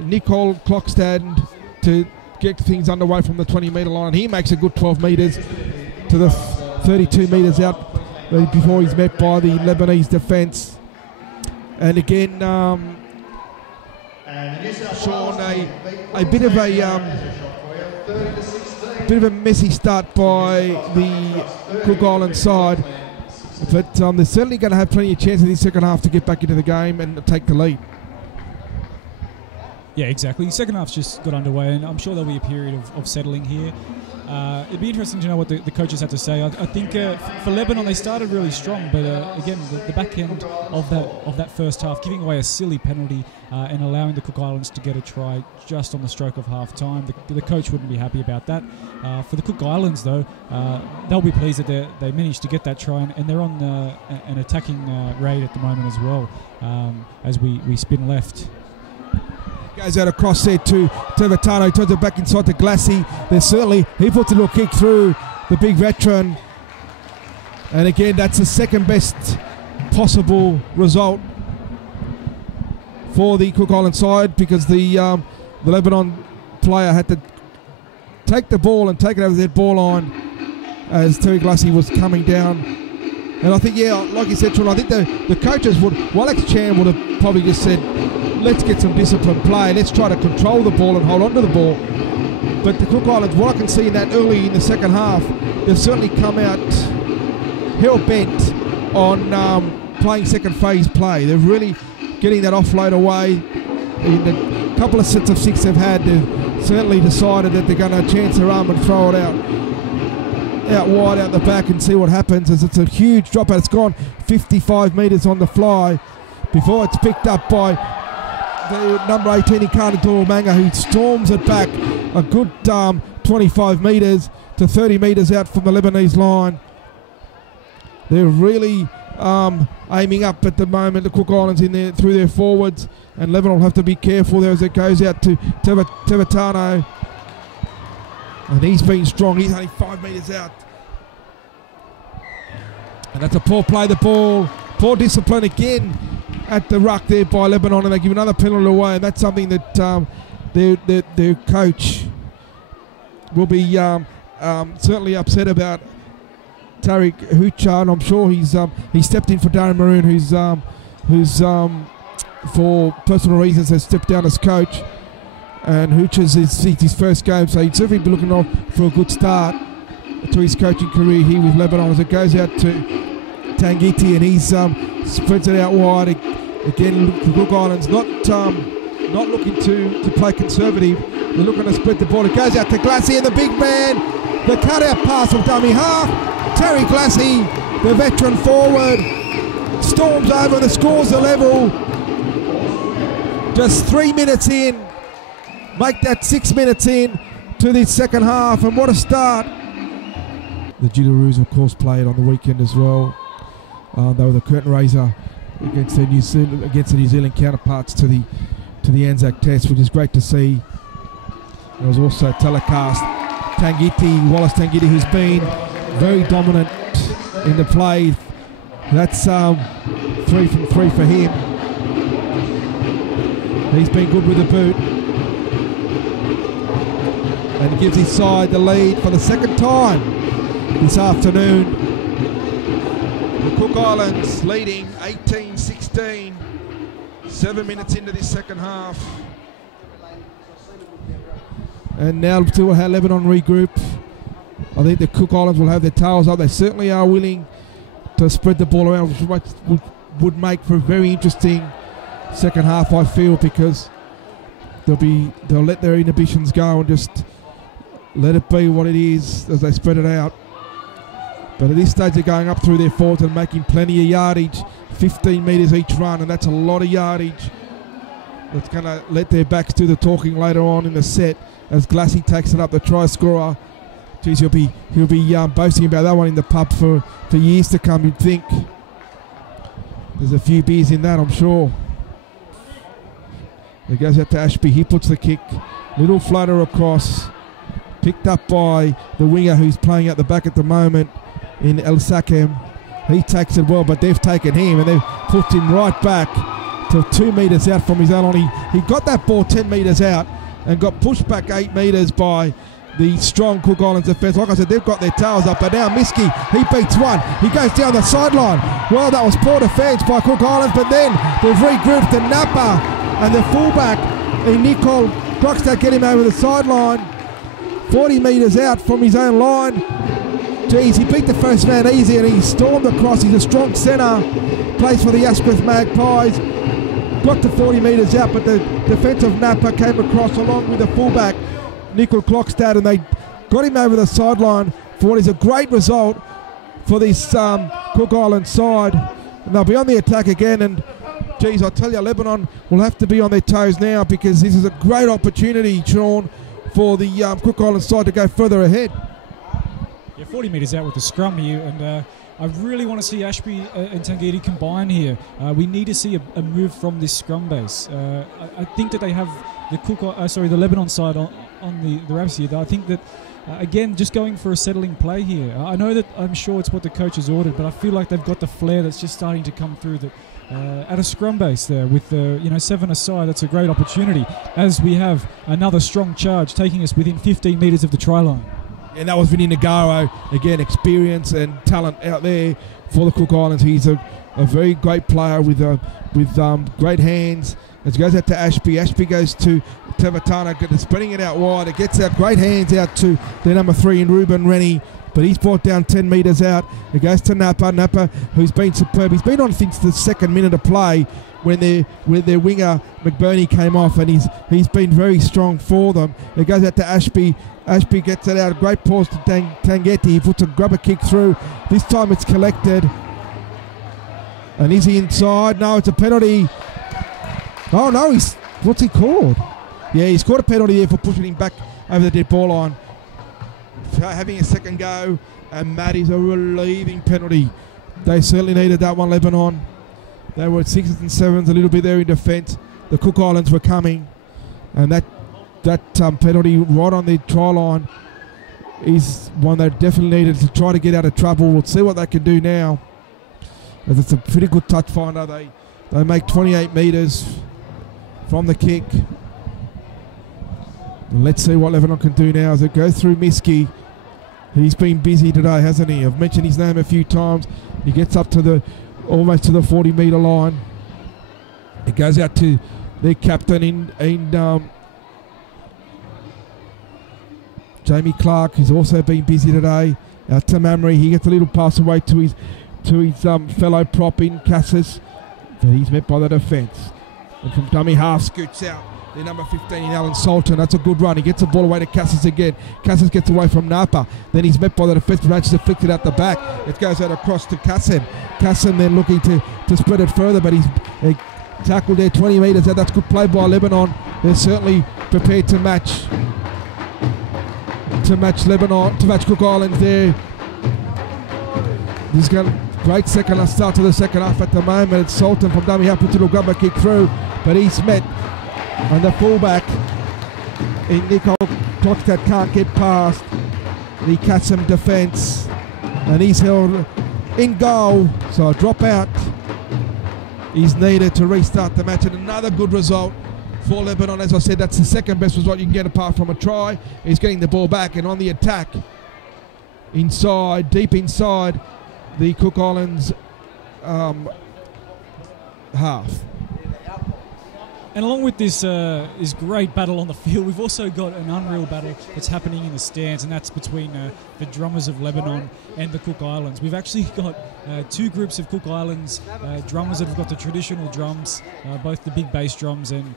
Nicole Klokstad to get things underway from the 20 metre line. He makes a good 12 metres to the 32 metres out before he's met by the Lebanese defence. And again, Sean, a bit of a messy start by the Cook Island side, but they're certainly going to have plenty of chances in the second half to get back into the game and take the lead. Yeah, exactly. The second half's just got underway, and I'm sure there'll be a period of settling here. It'd be interesting to know what the coaches had to say. I think for Lebanon, they started really strong, but again, the back end of that first half, giving away a silly penalty and allowing the Cook Islands to get a try just on the stroke of half time. The coach wouldn't be happy about that. For the Cook Islands, though, they'll be pleased that they managed to get that try, and they're on an attacking raid at the moment as well, as we spin left. Goes out across there to Vitano, turns it back inside to Glassy. He puts a little kick through the big veteran. And again, that's the second best possible result for the Cook Island side, because the Lebanon player had to take the ball and take it over the ball line as Terry Glassy was coming down. And I think, like you said, Sean, I think the coaches Alex Chan would have probably just said, let's get some disciplined play. Let's try to control the ball and hold on to the ball. But the Cook Islands, what I can see in that early in the second half, they've certainly come out hell-bent on playing second phase play. They're really getting that offload away. In the couple of sets of six they've had, they've certainly decided that they're going to chance their arm and throw it out wide out the back and see what happens, as it's a huge dropout. It's gone 55 metres on the fly before it's picked up by the number 18 Ikana Manga, who storms it back a good 25 metres to 30 metres out from the Lebanese line. They're really aiming up at the moment, the Cook Islands in there through their forwards, and Lebanon will have to be careful there as it goes out to Tevatano. And he's been strong. He's only 5 metres out. And that's a poor play, the ball. Poor discipline again at the ruck there by Lebanon, and they give another penalty away. And that's something that their coach will be certainly upset about. Tariq Hucha, and I'm sure he stepped in for Darren Maroon, who's for personal reasons has stepped down as coach. And Hucha's his first game, so he'd certainly be looking on for a good start to his coaching career here with Lebanon, as it goes out to Tangiti, and he's spreads it out wide. Again, the Cook Islands not looking to play conservative. They're looking to spread the ball. It goes out to Glassy, and the big man, the cutout pass of dummy half. Terry Glassy, the veteran forward, storms over and scores the level. Just 3 minutes in. Make that 6 minutes in to this second half, and what a start. The Jillaroos, of course, played on the weekend as well. They were the curtain raiser against the New Zealand counterparts to the Anzac Test, which is great to see. There was also telecast Wallace Tangiti, who's been very dominant in the play. That's 3 from 3 for him. He's been good with the boot. And he gives his side the lead for the second time this afternoon. The Cook Islands leading 18-16 7 minutes into this second half. And now to how Lebanon regroup. I think the Cook Islands will have their tails up. They certainly are willing to spread the ball around, which would make for a very interesting second half, I feel, because they'll let their inhibitions go and just let it be what it is as they spread it out. But at this stage they're going up through their forwards and making plenty of yardage, 15 metres each run, and that's a lot of yardage. That's going to let their backs do the talking later on in the set as Glassy takes it up, the try scorer. Geez, he'll be boasting about that one in the pub for years to come, you'd think. There's a few beers in that, I'm sure. It goes out to Ashby. He puts the kick. Little flutter across. Picked up by the winger who's playing at the back at the moment in El Sakem. He takes it well, but they've taken him and they've put him right back to 2 metres out from his own line. He got that ball 10 metres out and got pushed back 8 metres by the strong Cook Islands defence. Like I said, they've got their tails up, but now Miski, he beats one. He goes down the sideline. Well, that was poor defence by Cook Islands, but then they've regrouped and Napa and the fullback in Nicole Crockstad get him over the sideline. 40 metres out from his own line. Geez, he beat the first man easy and he stormed across. He's a strong centre. Plays for the Asquith Magpies. Got to 40 metres out, but the defensive Napa came across along with the fullback, Nicole Crockstad, and they got him over the sideline for what is a great result for this Cook Islands side. And they'll be on the attack again, and geez, I tell you, Lebanon will have to be on their toes now because this is a great opportunity, Sean, for the Cook Islands side to go further ahead. Yeah, 40 metres out with the scrum here, and I really want to see Ashby and Tangiti combine here. We need to see a move from this scrum base. I think that they have the Lebanon side on the Raps here. I think that again, just going for a settling play here. I know that I'm sure it's what the coach has ordered, but I feel like they've got the flair that's just starting to come through. That at a scrum base there with the 7 aside, that's a great opportunity as we have another strong charge taking us within 15 metres of the try line. And that was Vinny Nagaro, again, experience and talent out there for the Cook Islands. He's a very great player with great hands. As it goes out to Ashby, Ashby goes to Tevatana, spreading it out wide. It gets out, great hands out to the number 3 in Ruben Rennie, but he's brought down 10 metres out. It goes to Napa, who's been superb. He's been on since the second minute of play when their winger McBurney came off, and he's been very strong for them. It goes out to Ashby. Ashby gets it out. Great pause to Tangeti. He puts a grubber kick through. This time it's collected. And is he inside? No, it's a penalty. Oh no, what's he called? Yeah, he's caught a penalty there for pushing him back over the dead ball line. Having a second go, and that is a relieving penalty. They certainly needed that one, Lebanon. They were at 6s and 7s, a little bit there in defence. The Cook Islands were coming, and that penalty right on the try line is one they definitely needed to try to get out of trouble. We'll see what they can do now, as it's a pretty good touch finder. They make 28 metres from the kick. And let's see what Lebanon can do now as it goes through Miski. He's been busy today, hasn't he? I've mentioned his name a few times. He gets up to almost to the 40 metre line. It goes out to their captain in Jamie Clark, who's also been busy today. Tim Amory, he gets a little pass away to his fellow prop in Cassis, but he's met by the defence. And from dummy half scoots out the number 15 in Alan Salton. That's a good run. He gets the ball away to Cassis again. Cassis gets away from Napa. Then he's met by the defence, but manages to flick it out the back. It goes out across to Kassim. Kassim then looking to spread it further, but he's tackled there 20 metres. That's good play by Lebanon. They're certainly prepared to match Lebanon, to match Cook Islands there. He's got a great start to the second half at the moment. It's Salton from dummy half, puts a little grubber kick through, but he's met, and the fullback in Nicole Klockstad can't get past the Kassim defence, and he's held in goal, so a drop out is needed to restart the match. And another good result for Lebanon. As I said, that's the second best result you can get apart from a try. He's getting the ball back and on the attack inside, deep inside the Cook Islands half. And along with this great battle on the field, we've also got an unreal battle that's happening in the stands, and that's between the drummers of Lebanon and the Cook Islands. We've actually got two groups of Cook Islands drummers that have got the traditional drums, both the big bass drums and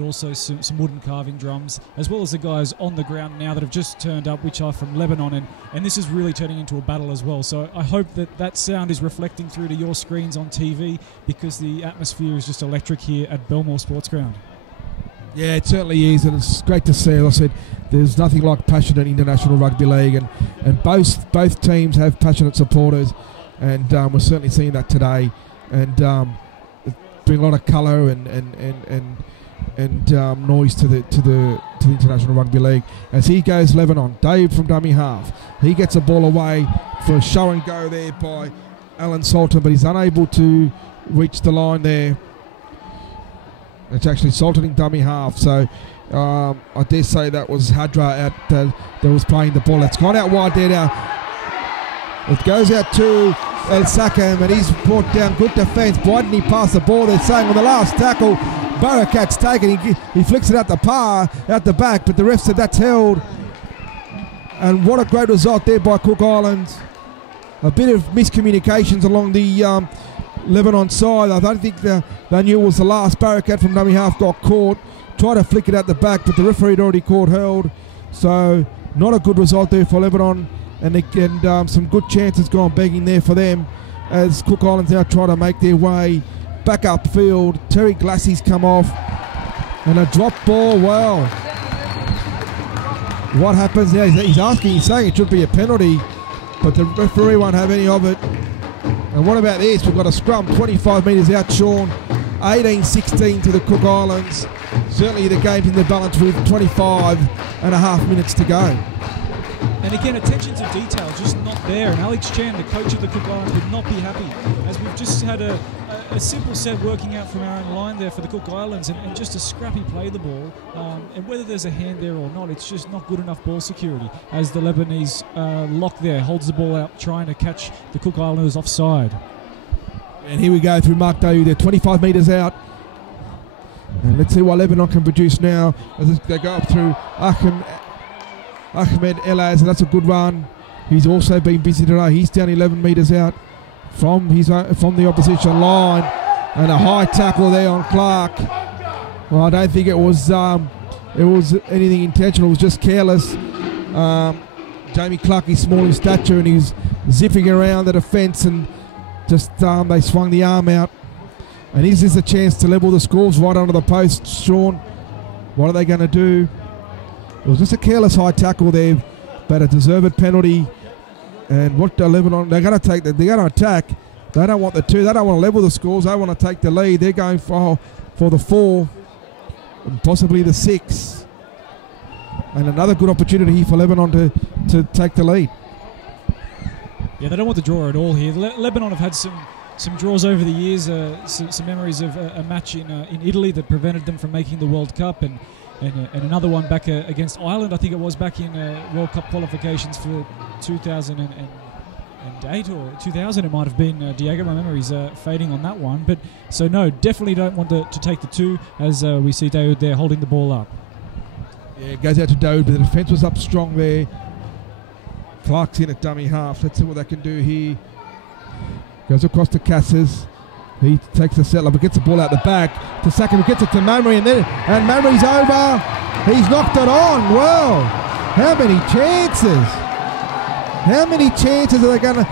also some wooden carving drums, as well as the guys on the ground now that have just turned up, which are from Lebanon, and this is really turning into a battle as well. So I hope that sound is reflecting through to your screens on TV, because the atmosphere is just electric here at Belmore Sports Ground. Yeah, it certainly is, and it's great to see. As I said, there's nothing like passionate international rugby league, and both teams have passionate supporters, and we're certainly seeing that today, and it's bringing a lot of colour and noise to the International Rugby League. As he goes Lebanon, Dave from dummy half. He gets a ball away for a show and go there by Alan Salter, but he's unable to reach the line there. It's actually Salter in dummy half. So I dare say that was Hadra that was playing the ball. It's gone out wide there now. It goes out to El Sakam, and he's brought down good defence. Why didn't he pass the ball? They're saying on the last tackle, Barakat's taken. He flicks it out the back, but the ref said that's held. And what a great result there by Cook Islands. A bit of miscommunications along the Lebanon side. I don't think they knew it was the last. Barakat from dummy half got caught, tried to flick it out the back, but the referee had already caught held. So not a good result there for Lebanon, and some good chances gone begging there for them, as Cook Islands now try to make their way back upfield. Terry Glassey's come off, and a drop ball. Well, what happens now? He's saying it should be a penalty, but the referee won't have any of it. And what about this? We've got a scrum 25 metres out, Sean. 18-16 to the Cook Islands. Certainly the game's in the balance with 25 and a half minutes to go. And again, attention to detail just not there. And Alex Chan, the coach of the Cook Islands, would not be happy, as we've just had a simple set working out from our own line there for the Cook Islands, and just a scrappy play the ball. And whether there's a hand there or not, it's just not good enough ball security, as the Lebanese lock there holds the ball out, trying to catch the Cook Islanders offside. And here we go through Mark Daly. They're 25 metres out. And let's see what Lebanon can produce now as they go up through Ahmed Elaz, and that's a good run. He's also been busy today. He's down 11 metres out from the opposition line, and a high tackle there on Clark. Well, I don't think it was anything intentional. It was just careless. Jamie Clark is small in stature, and he's zipping around the defence, and just they swung the arm out. And is this a chance to level the scores right under the post, Sean? What are they going to do? It was just a careless high tackle there, but a deserved penalty. And what they're Lebanon, they're going to take they're going to attack. They don't want the two. They don't want to level the scores. They want to take the lead. They're going for the 4 and possibly the 6. And another good opportunity here for Lebanon to take the lead. Yeah, they don't want the draw at all here. Lebanon have had some draws over the years. Some memories of a match in Italy that prevented them from making the World Cup, and another one back against Ireland, I think it was, back in World Cup qualifications for 2008 or 2000 it might have been. Diego, my memory's fading on that one. But so no, definitely don't want to take the 2, as we see Daoud there holding the ball up. Yeah, it goes out to Daoud, but the defence was up strong there. Clark's in at dummy half. Let's see what they can do here. Goes across to Cassis. He takes the settler, but gets the ball out the back to Saka, who gets it to Mamrie, and Mamrie's over. He's knocked it on. Well, how many chances? How many chances are they going to?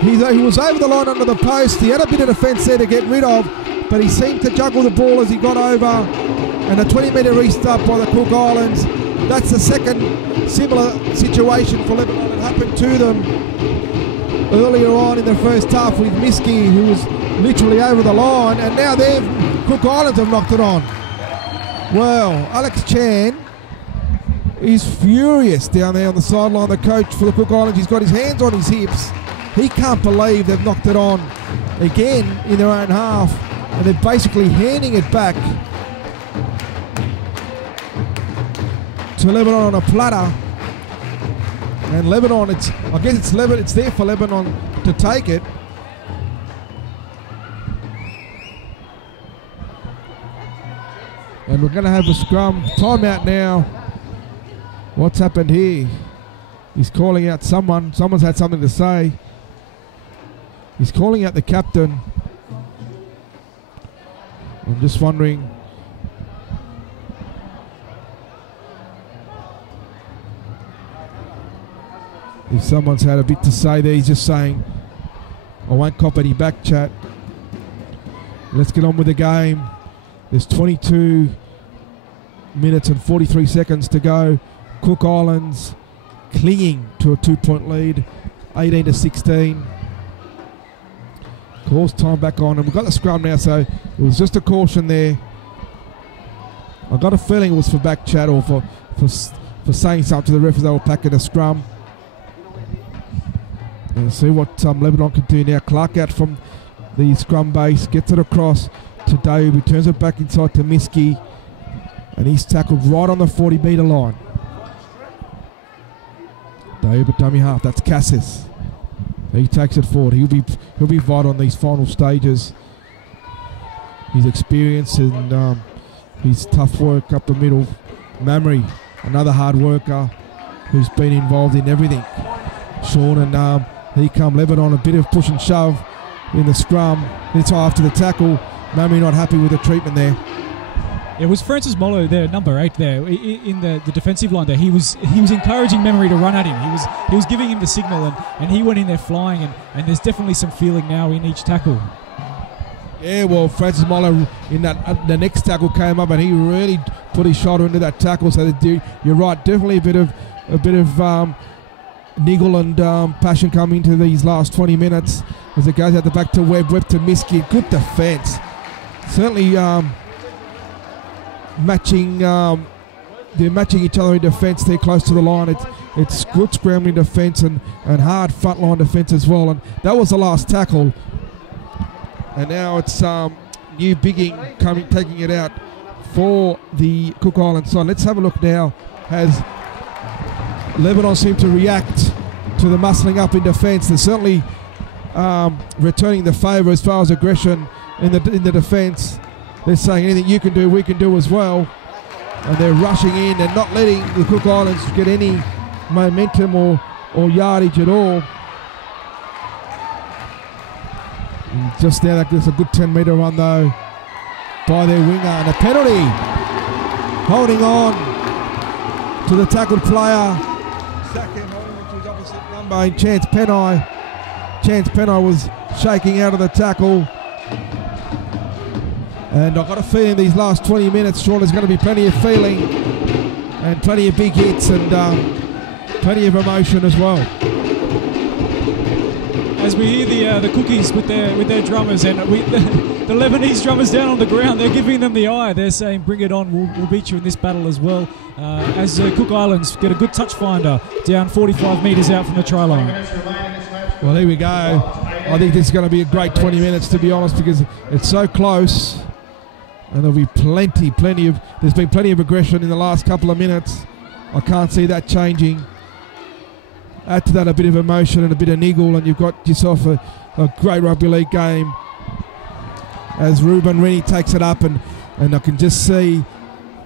He was over the line under the post. He had a bit of defence there to get rid of, but he seemed to juggle the ball as he got over. And a 20-metre restart by the Cook Islands. That's the second similar situation for Lebanon that happened to them earlier on in the first half with Miski, who was literally over the line, and now Cook Islands have knocked it on. Well, Alex Chan is furious down there on the sideline. The coach for the Cook Islands, he's got his hands on his hips. He can't believe they've knocked it on again in their own half, and they're basically handing it back to Lebanon on a platter. And Lebanon, it's there for Lebanon to take it. And we're going to have a scrum. Timeout now. What's happened here? He's calling out someone. Someone's had something to say. He's calling out the captain. I'm just wondering. If someone's had a bit to say there. He's just saying, I won't cop any back chat. Let's get on with the game. There's 22 minutes and 43 seconds to go. Cook Islands clinging to a 2-point lead, 18-16. Calls time back on, and we've got the scrum now, so it was just a caution there. I got a feeling it was for back chat or for saying something to the ref as they were packing a scrum. And see what Lebanon can do now. Clark out from the scrum base, gets it across to Dave, who turns it back inside to Miski, and he's tackled right on the 40-metre line. Dave at dummy half, that's Cassis. He takes it forward. He'll be vital on these final stages. His experience and his tough work up the middle. Mamrie, another hard worker who's been involved in everything. Sean and here come Lebanon, a bit of push and shove in the scrum. It's after the tackle. Mamrie not happy with the treatment there. It was Francis Mollo there, number 8 there, in the defensive line there. He was encouraging Mamrie to run at him. He was giving him the signal, and he went in there flying, and there's definitely some feeling now in each tackle. Yeah, well, Francis Mollo in that the next tackle came up, and he really put his shoulder into that tackle. So you're right, definitely a bit of niggle and passion coming into these last 20 minutes as it goes out the back to Webb to Miski. Good defence. Certainly they're matching each other in defence. They're close to the line. It's good scrambling defence and hard front line defence as well. And that was the last tackle. And now it's New Bigging taking it out for the Cook Islands side. Let's have a look now. Has Lebanon seemed to react to the muscling up in defence. They're certainly returning the favour as far as aggression in the defence. They're saying anything you can do, we can do as well. And they're rushing in and not letting the Cook Islands get any momentum or yardage at all. And just now, that's a good 10-metre run though by their winger. And a penalty. Holding on to the tackled player. Second, which was opposite number in Chance Penney. Chance Penney was shaking out of the tackle. And I've got a feeling these last 20 minutes, Sean, there's going to be plenty of feeling and plenty of big hits and plenty of emotion as well. As we hear the cookies with their drummers, and the Lebanese drummers down on the ground, they're giving them the eye. They're saying, bring it on, we'll beat you in this battle as well. As Cook Islands get a good touch finder down 45 metres out from the try line. Well, here we go. I think this is going to be a great 20 minutes, to be honest, because it's so close. And there'll be there's been plenty of aggression in the last couple of minutes. I can't see that changing. Add to that a bit of emotion and a bit of niggle, and you've got yourself a great rugby league game. As Ruben Rennie takes it up, and I can just see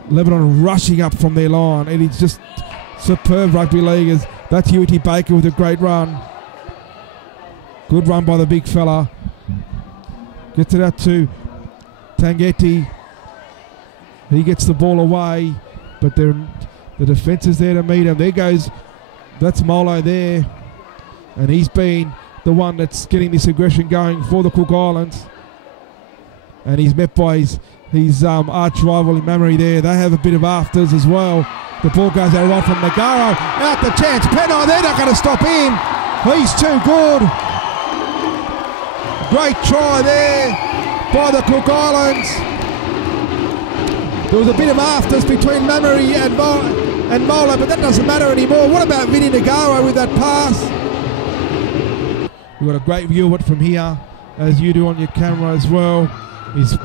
Lebanon rushing up from their line. And it's just superb rugby league. That's Huey Baker with a great run. Good run by the big fella. Gets it out to Tangetti. He gets the ball away, but the defence is there to meet him. There goes, that's Molo there, and he's been the one that's getting this aggression going for the Cook Islands. And he's met by his arch rival in Mamrie there. They have a bit of afters as well. The ball goes out right from Nagaro. Out the Chance Penney, they're not going to stop him. He's too good. Great try there by the Cook Islands. There was a bit of afters between Mamrie and Molo, but that doesn't matter anymore. What about Vinny Nagaro with that pass? We've got a great view of it from here, as you do on your camera as well. It's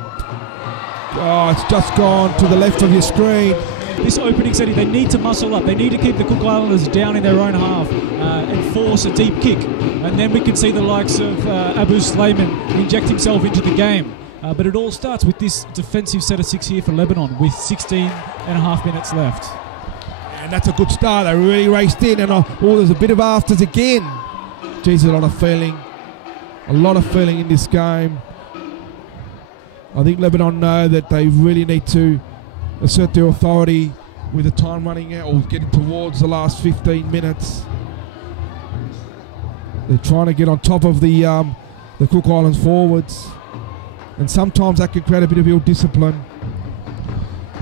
just gone to the left of your screen. This opening setting, they need to muscle up. They need to keep the Cook Islanders down in their own half and force a deep kick. And then we can see the likes of Abu Slayman inject himself into the game. But it all starts with this defensive set of 6 here for Lebanon with 16.5 minutes left. And that's a good start. They really raced in, and there's a bit of afters again. Geez, a lot of feeling in this game. I think Lebanon know that they really need to assert their authority with the time running out or getting towards the last 15 minutes. They're trying to get on top of the Cook Islands forwards, and sometimes that can create a bit of ill discipline.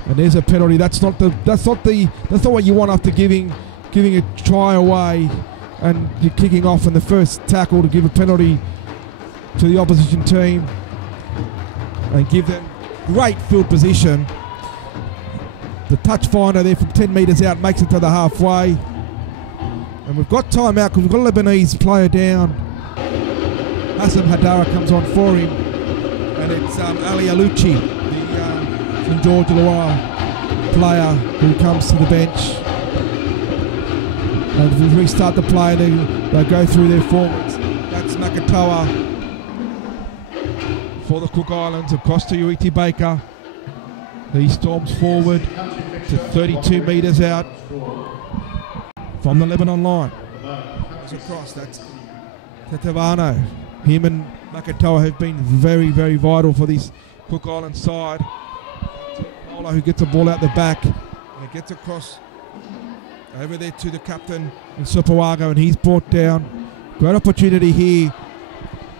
And there's a penalty. That's not what you want after giving a try away, and you're kicking off in the first tackle to give a penalty to the opposition team and give them great field position. The touch finder there from 10 metres out makes it to the halfway. And we've got time out because we've got a Lebanese player down. Hassan Hadara comes on for him. And it's Ali Aluchi, the St George Illawarra player, who comes to the bench. And if we restart the play, they go through their forwards. That's Makatoa for the Cook Islands, across to Uiti Baker. He storms forward to 32 metres out from the Lebanon line. Across, that's Tetevano. Him and Makatoa have been very, very vital for this Cook Island side. Ola, who gets the ball out the back, and it gets across over there to the captain in Supawago, and he's brought down. Great opportunity here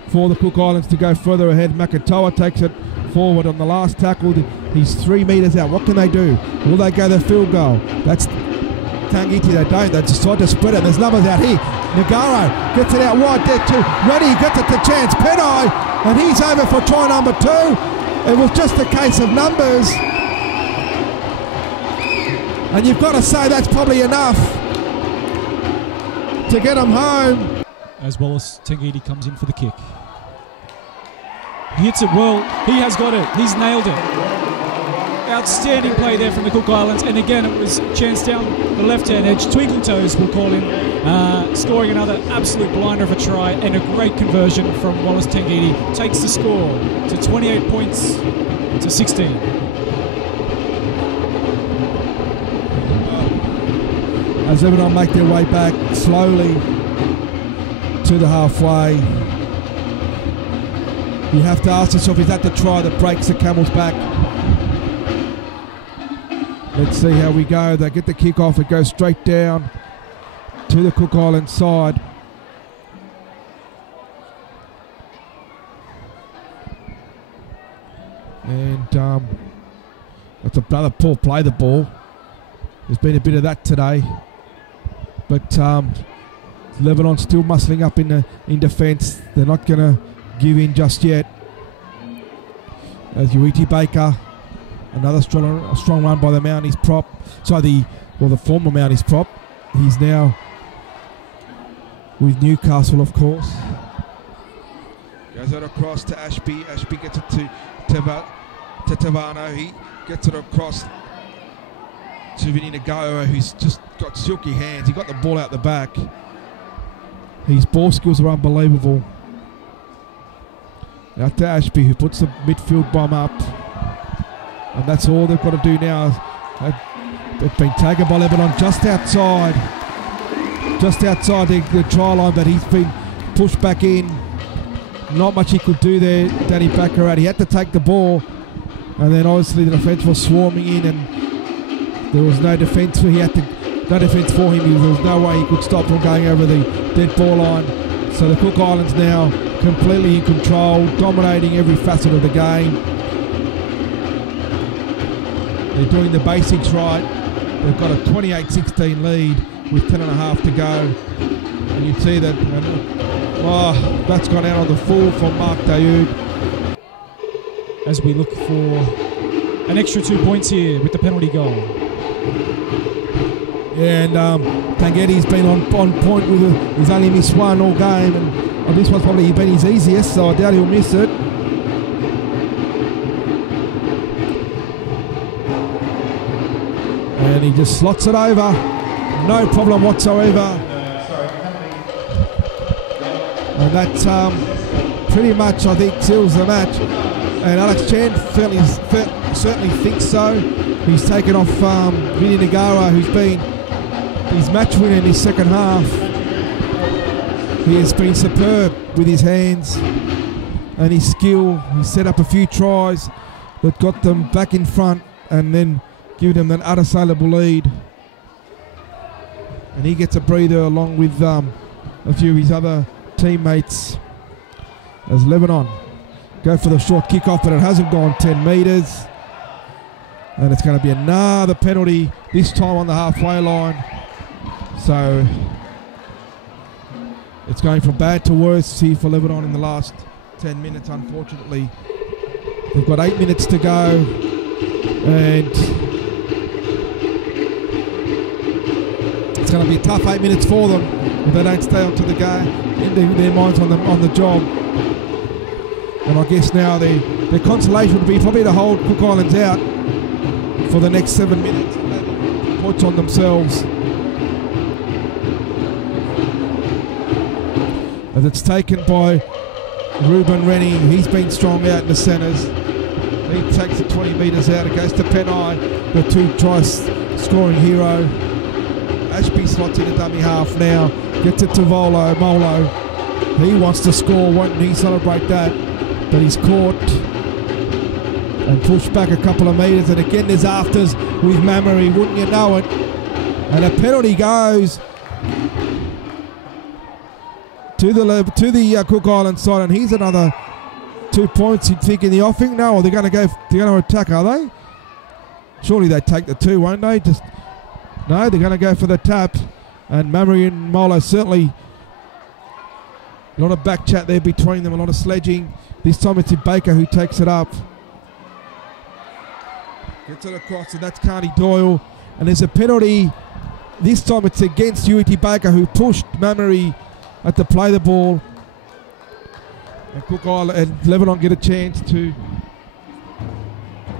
for the Cook Islands to go further ahead. Makatoa takes it forward on the last tackle. He's 3 metres out. What can they do? Will they go the field goal? That's Tangiti. They don't. They decide to spread it. There's numbers out here. Nagaro gets it out wide there too. Ready, gets it to Chance Penai, and he's over for try number 2. It was just a case of numbers. And you've got to say that's probably enough to get them home. As Wallace Tangiti comes in for the kick. He hits it well. He has got it. He's nailed it. Outstanding play there from the Cook Islands. And again, it was Chance down the left-hand edge. Twinkle toes, we'll call him. Scoring another absolute blinder of a try, and a great conversion from Wallace Tangiti. Takes the score to 28 points to 16. As Lebanon make their way back slowly to the halfway, you have to ask yourself, is that the try that breaks the camel's back? Let's see how we go. They get the kick off. It goes straight down to the Cook Island side. And that's another poor play, the ball. There's been a bit of that today. But Lebanon still muscling up in defence. They're not going to give in just yet. As Uiti Baker, another strong run by the Mounties prop. The former Mounties prop. He's now with Newcastle, of course. Goes it across to Ashby. Ashby gets it to Tavano. He gets it across to Vinny Nagawa, who's just got silky hands. He got the ball out the back. His ball skills are unbelievable. Out to Ashby, who puts the midfield bomb up. And that's all they've got to do now. They've been taken by Lebanon just outside the try line, but he's been pushed back in. Not much he could do there, Danny Baccarat. He had to take the ball, and then obviously the defence was swarming in, and there was no defence for him. There was no way he could stop from going over the dead ball line. So the Cook Islands now completely in control, dominating every facet of the game. They're doing the basics right. They've got a 28-16 lead with 10.5 to go. And you see that, that's gone out on the full from Mark Daoud. As we look for an extra 2 points here with the penalty goal. Yeah, and Tangeti's been on point with it. He's only missed one all game, and this one's probably been his easiest, so I doubt he'll miss it. And he just slots it over. No problem whatsoever. And that pretty much, I think, seals the match. And Alex Chan certainly thinks so. He's taken off Vinny Nagara, who's been his match winner in his second half. He has been superb with his hands and his skill. He set up a few tries that got them back in front and then give them an unassailable lead. And he gets a breather along with a few of his other teammates as Lebanon go for the short kickoff, but it hasn't gone 10 metres. And it's going to be another penalty, this time on the halfway line. So it's going from bad to worse here for Lebanon in the last 10 minutes, unfortunately. They've got 8 minutes to go, and it's going to be a tough 8 minutes for them if they don't stay onto the game, in their minds on the job. And I guess now their consolation would be probably to hold Cook Islands out for the next 7 minutes and maybe points on themselves. As it's taken by Ruben Rennie. He's been strong out in the centres. He takes it 20 metres out. It goes to Penai, the 2 try scoring hero. Ashby slots in a dummy half now. Gets it to Molo. He wants to score. Won't he celebrate that? But he's caught and pushed back a couple of metres. And again there's afters with Mamery. Wouldn't you know it? And a penalty goes to the Cook Island side, and here's another 2 points. You'd think in the offing. No, they're going to attack, are they? Surely they take the 2, won't they? No, they're going to go for the tap. And Mamery and Molo, certainly a lot of back chat there between them, a lot of sledging. This time it's Baker who takes it up. Gets it across, and that's Carney Doyle. And there's a penalty. This time it's against UET Baker, who pushed Mamery at the play the ball. And Cook Island and Lebanon get a chance to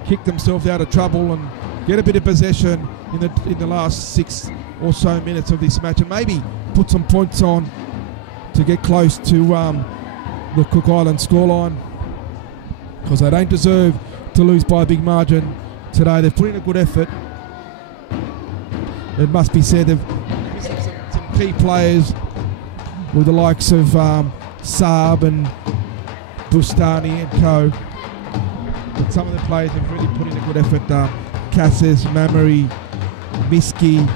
kick themselves out of trouble and get a bit of possession in the last 6 or so minutes of this match, and maybe put some points on to get close to the Cook Island scoreline, because they don't deserve to lose by a big margin today. They've put in a good effort. It must be said they've missing some key players with the likes of Saab and Bustani and co. But some of the players have really put in a good effort. Cassis, Mamery, Miski,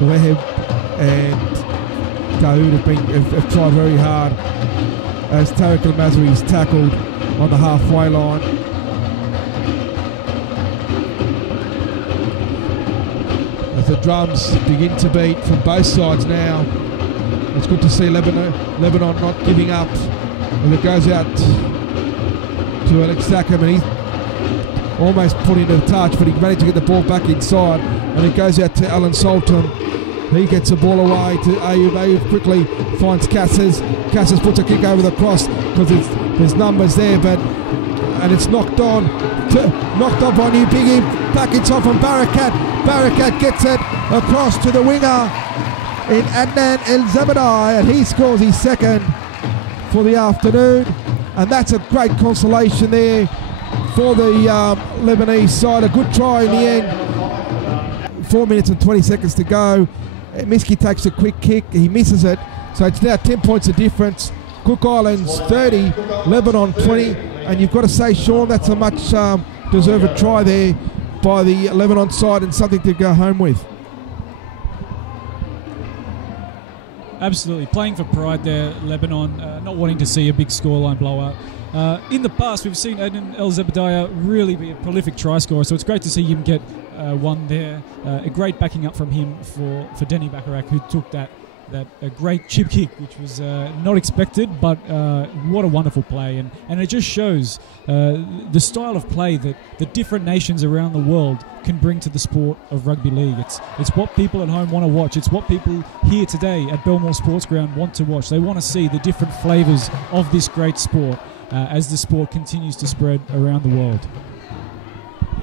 Weheb and Daoud have tried very hard, as Tariq El-Mazri is tackled on the halfway line. As the drums begin to beat from both sides now, it's good to see Lebanon not giving up. And it goes out to Alex Sackham, and he's almost put into the touch, but he managed to get the ball back inside, and it goes out to Alan Salton. He gets the ball away to Ayub. Ayub quickly finds Cassis. Cassis puts a kick over the cross because there's numbers there, and it's knocked on by New Biggie. Back inside from Barakat. Barakat gets it across to the winger in Adnan El Zabadai, and he scores his second for the afternoon, and that's a great consolation there for the Lebanese side. A good try in the end. 4 minutes and 20 seconds to go. Miski takes a quick kick. He misses it. So it's now 10 points of difference. Cook Islands 30, Lebanon 20. And you've got to say, Sean, that's a much deserved try there by the Lebanon side, and something to go home with. Absolutely. Playing for pride there, Lebanon, not wanting to see a big scoreline blowout. In the past, we've seen Adnan El Zabadiah really be a prolific try scorer, so it's great to see him get one there. A great backing up from him for Denny Bacharach, who took that a great chip kick, which was not expected, but what a wonderful play. And it just shows the style of play that the different nations around the world can bring to the sport of rugby league. It's what people at home want to watch. It's what people here today at Belmore Sports Ground want to watch. They want to see the different flavours of this great sport as the sport continues to spread around the world.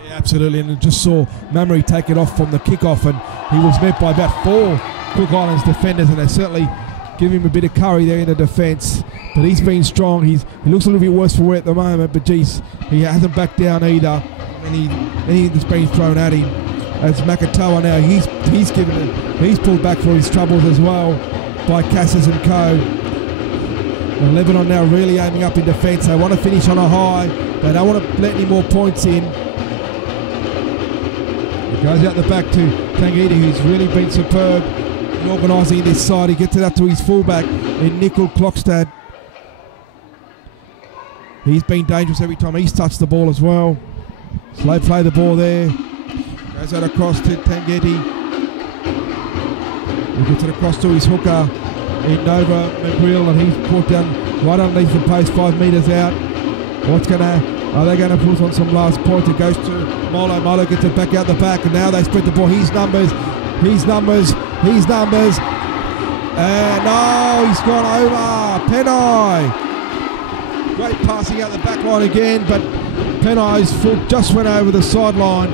Yeah, absolutely, and I just saw Mamery take it off from the kickoff, and he was met by about 4 Cook Islands defenders, and they certainly give him a bit of curry there in the defence. But he's been strong. He looks a little bit worse for wear at the moment, but geez, he hasn't backed down either. Anything that's been thrown at him. As Makatoa now, he's pulled back for his troubles as well by Cassis and co. And Lebanon now really aiming up in defence. They want to finish on a high. They don't want to let any more points in. It goes out the back to Tangiti, who's really been superb in organising this side. He gets it up to his fullback in Nickel Klokstad. He's been dangerous every time he's touched the ball as well. Slow play the ball there. Goes out across to Tangiti. He gets it across to his hooker in Nova McGrill, and he's caught down right underneath the post, 5 metres out. Are they going to push on some last points? It goes to Molo. Molo gets it back out the back, and now they spread the ball. His numbers. And no, he's gone over. Penai. Great passing out the back line again, but Penai's foot just went over the sideline.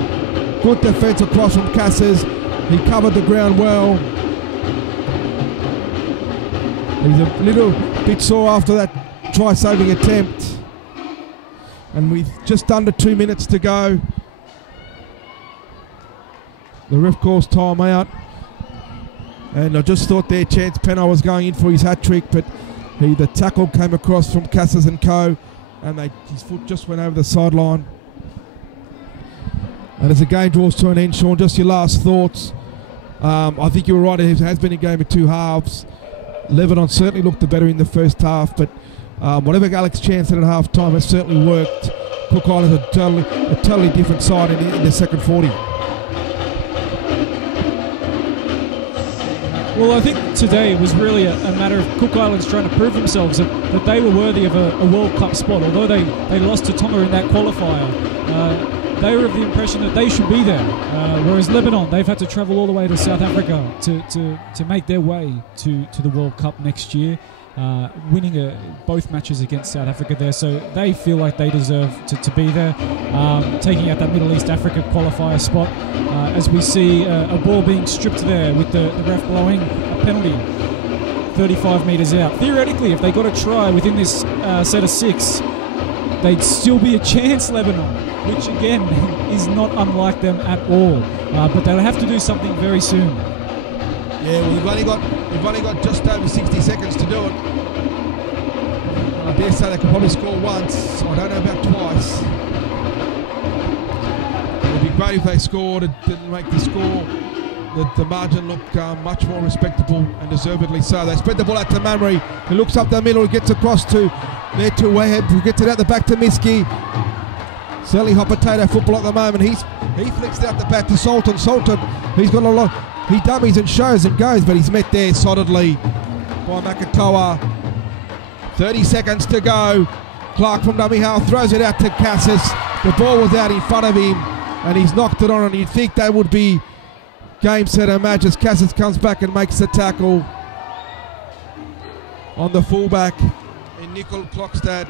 Good defence across from Cassis. He covered the ground well. He's a little bit sore after that try-saving attempt. And with just under 2 minutes to go, the ref calls time out. And I just thought their chance Penai was going in for his hat-trick, but the tackle came across from Cassis and co, and his foot just went over the sideline. And as the game draws to an end, Sean, just your last thoughts. I think you were right, it has been a game of two halves. Lebanon certainly looked the better in the first half, but whatever Alex Chan said at half time has certainly worked. Cook Island's a totally different side in the second 40. Well, I think today was really a matter of Cook Islands trying to prove themselves that they were worthy of a World Cup spot. Although they lost to Tonga in that qualifier, they were of the impression that they should be there. Whereas Lebanon, they've had to travel all the way to South Africa to make their way to the World Cup next year, winning both matches against South Africa there. So they feel like they deserve to be there, taking out that Middle East Africa qualifier spot. As we see a ball being stripped there with the ref blowing a penalty 35 metres out. Theoretically, if they got a try within this set of 6, they'd still be a chance, Lebanon, which again is not unlike them at all. But they'll have to do something very soon. Yeah, well, we've only got just over 60 seconds to do it. I dare say they could probably score once. I don't know about twice. It'd be great if they scored. It didn't make the score. The margin looked much more respectable, and deservedly so. They spread the ball out to Mamre. He looks up the middle. He gets across to Waheb, who gets it out the back to Miski. Certainly hot potato football at the moment. He flicks it out the back to Sultan. He's got a lot. He dummies and shows and goes, but he's met there solidly by Makatoa. 30 seconds to go. Clark from dummy half throws it out to Cassis. The ball was out in front of him, and he's knocked it on, and you'd think that would be game, set and match as Cassis comes back and makes the tackle on the fullback in Nickel Klokstad.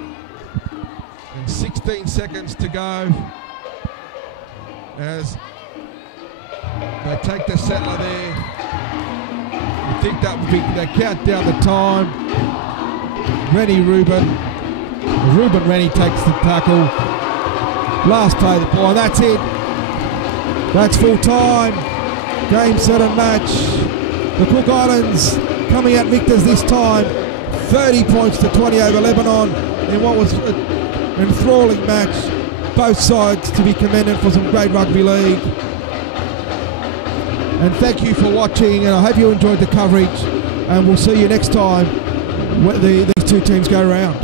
And 16 seconds to go as they take the settler there. I think that would be, they count down the time. Rennie takes the tackle. Last play of the ball, and that's it. That's full time. Game, set and match. The Cook Islands coming out victors this time. 30 points to 20 over Lebanon in what was an enthralling match. Both sides to be commended for some great rugby league. And thank you for watching, and I hope you enjoyed the coverage, and we'll see you next time when these two teams go around.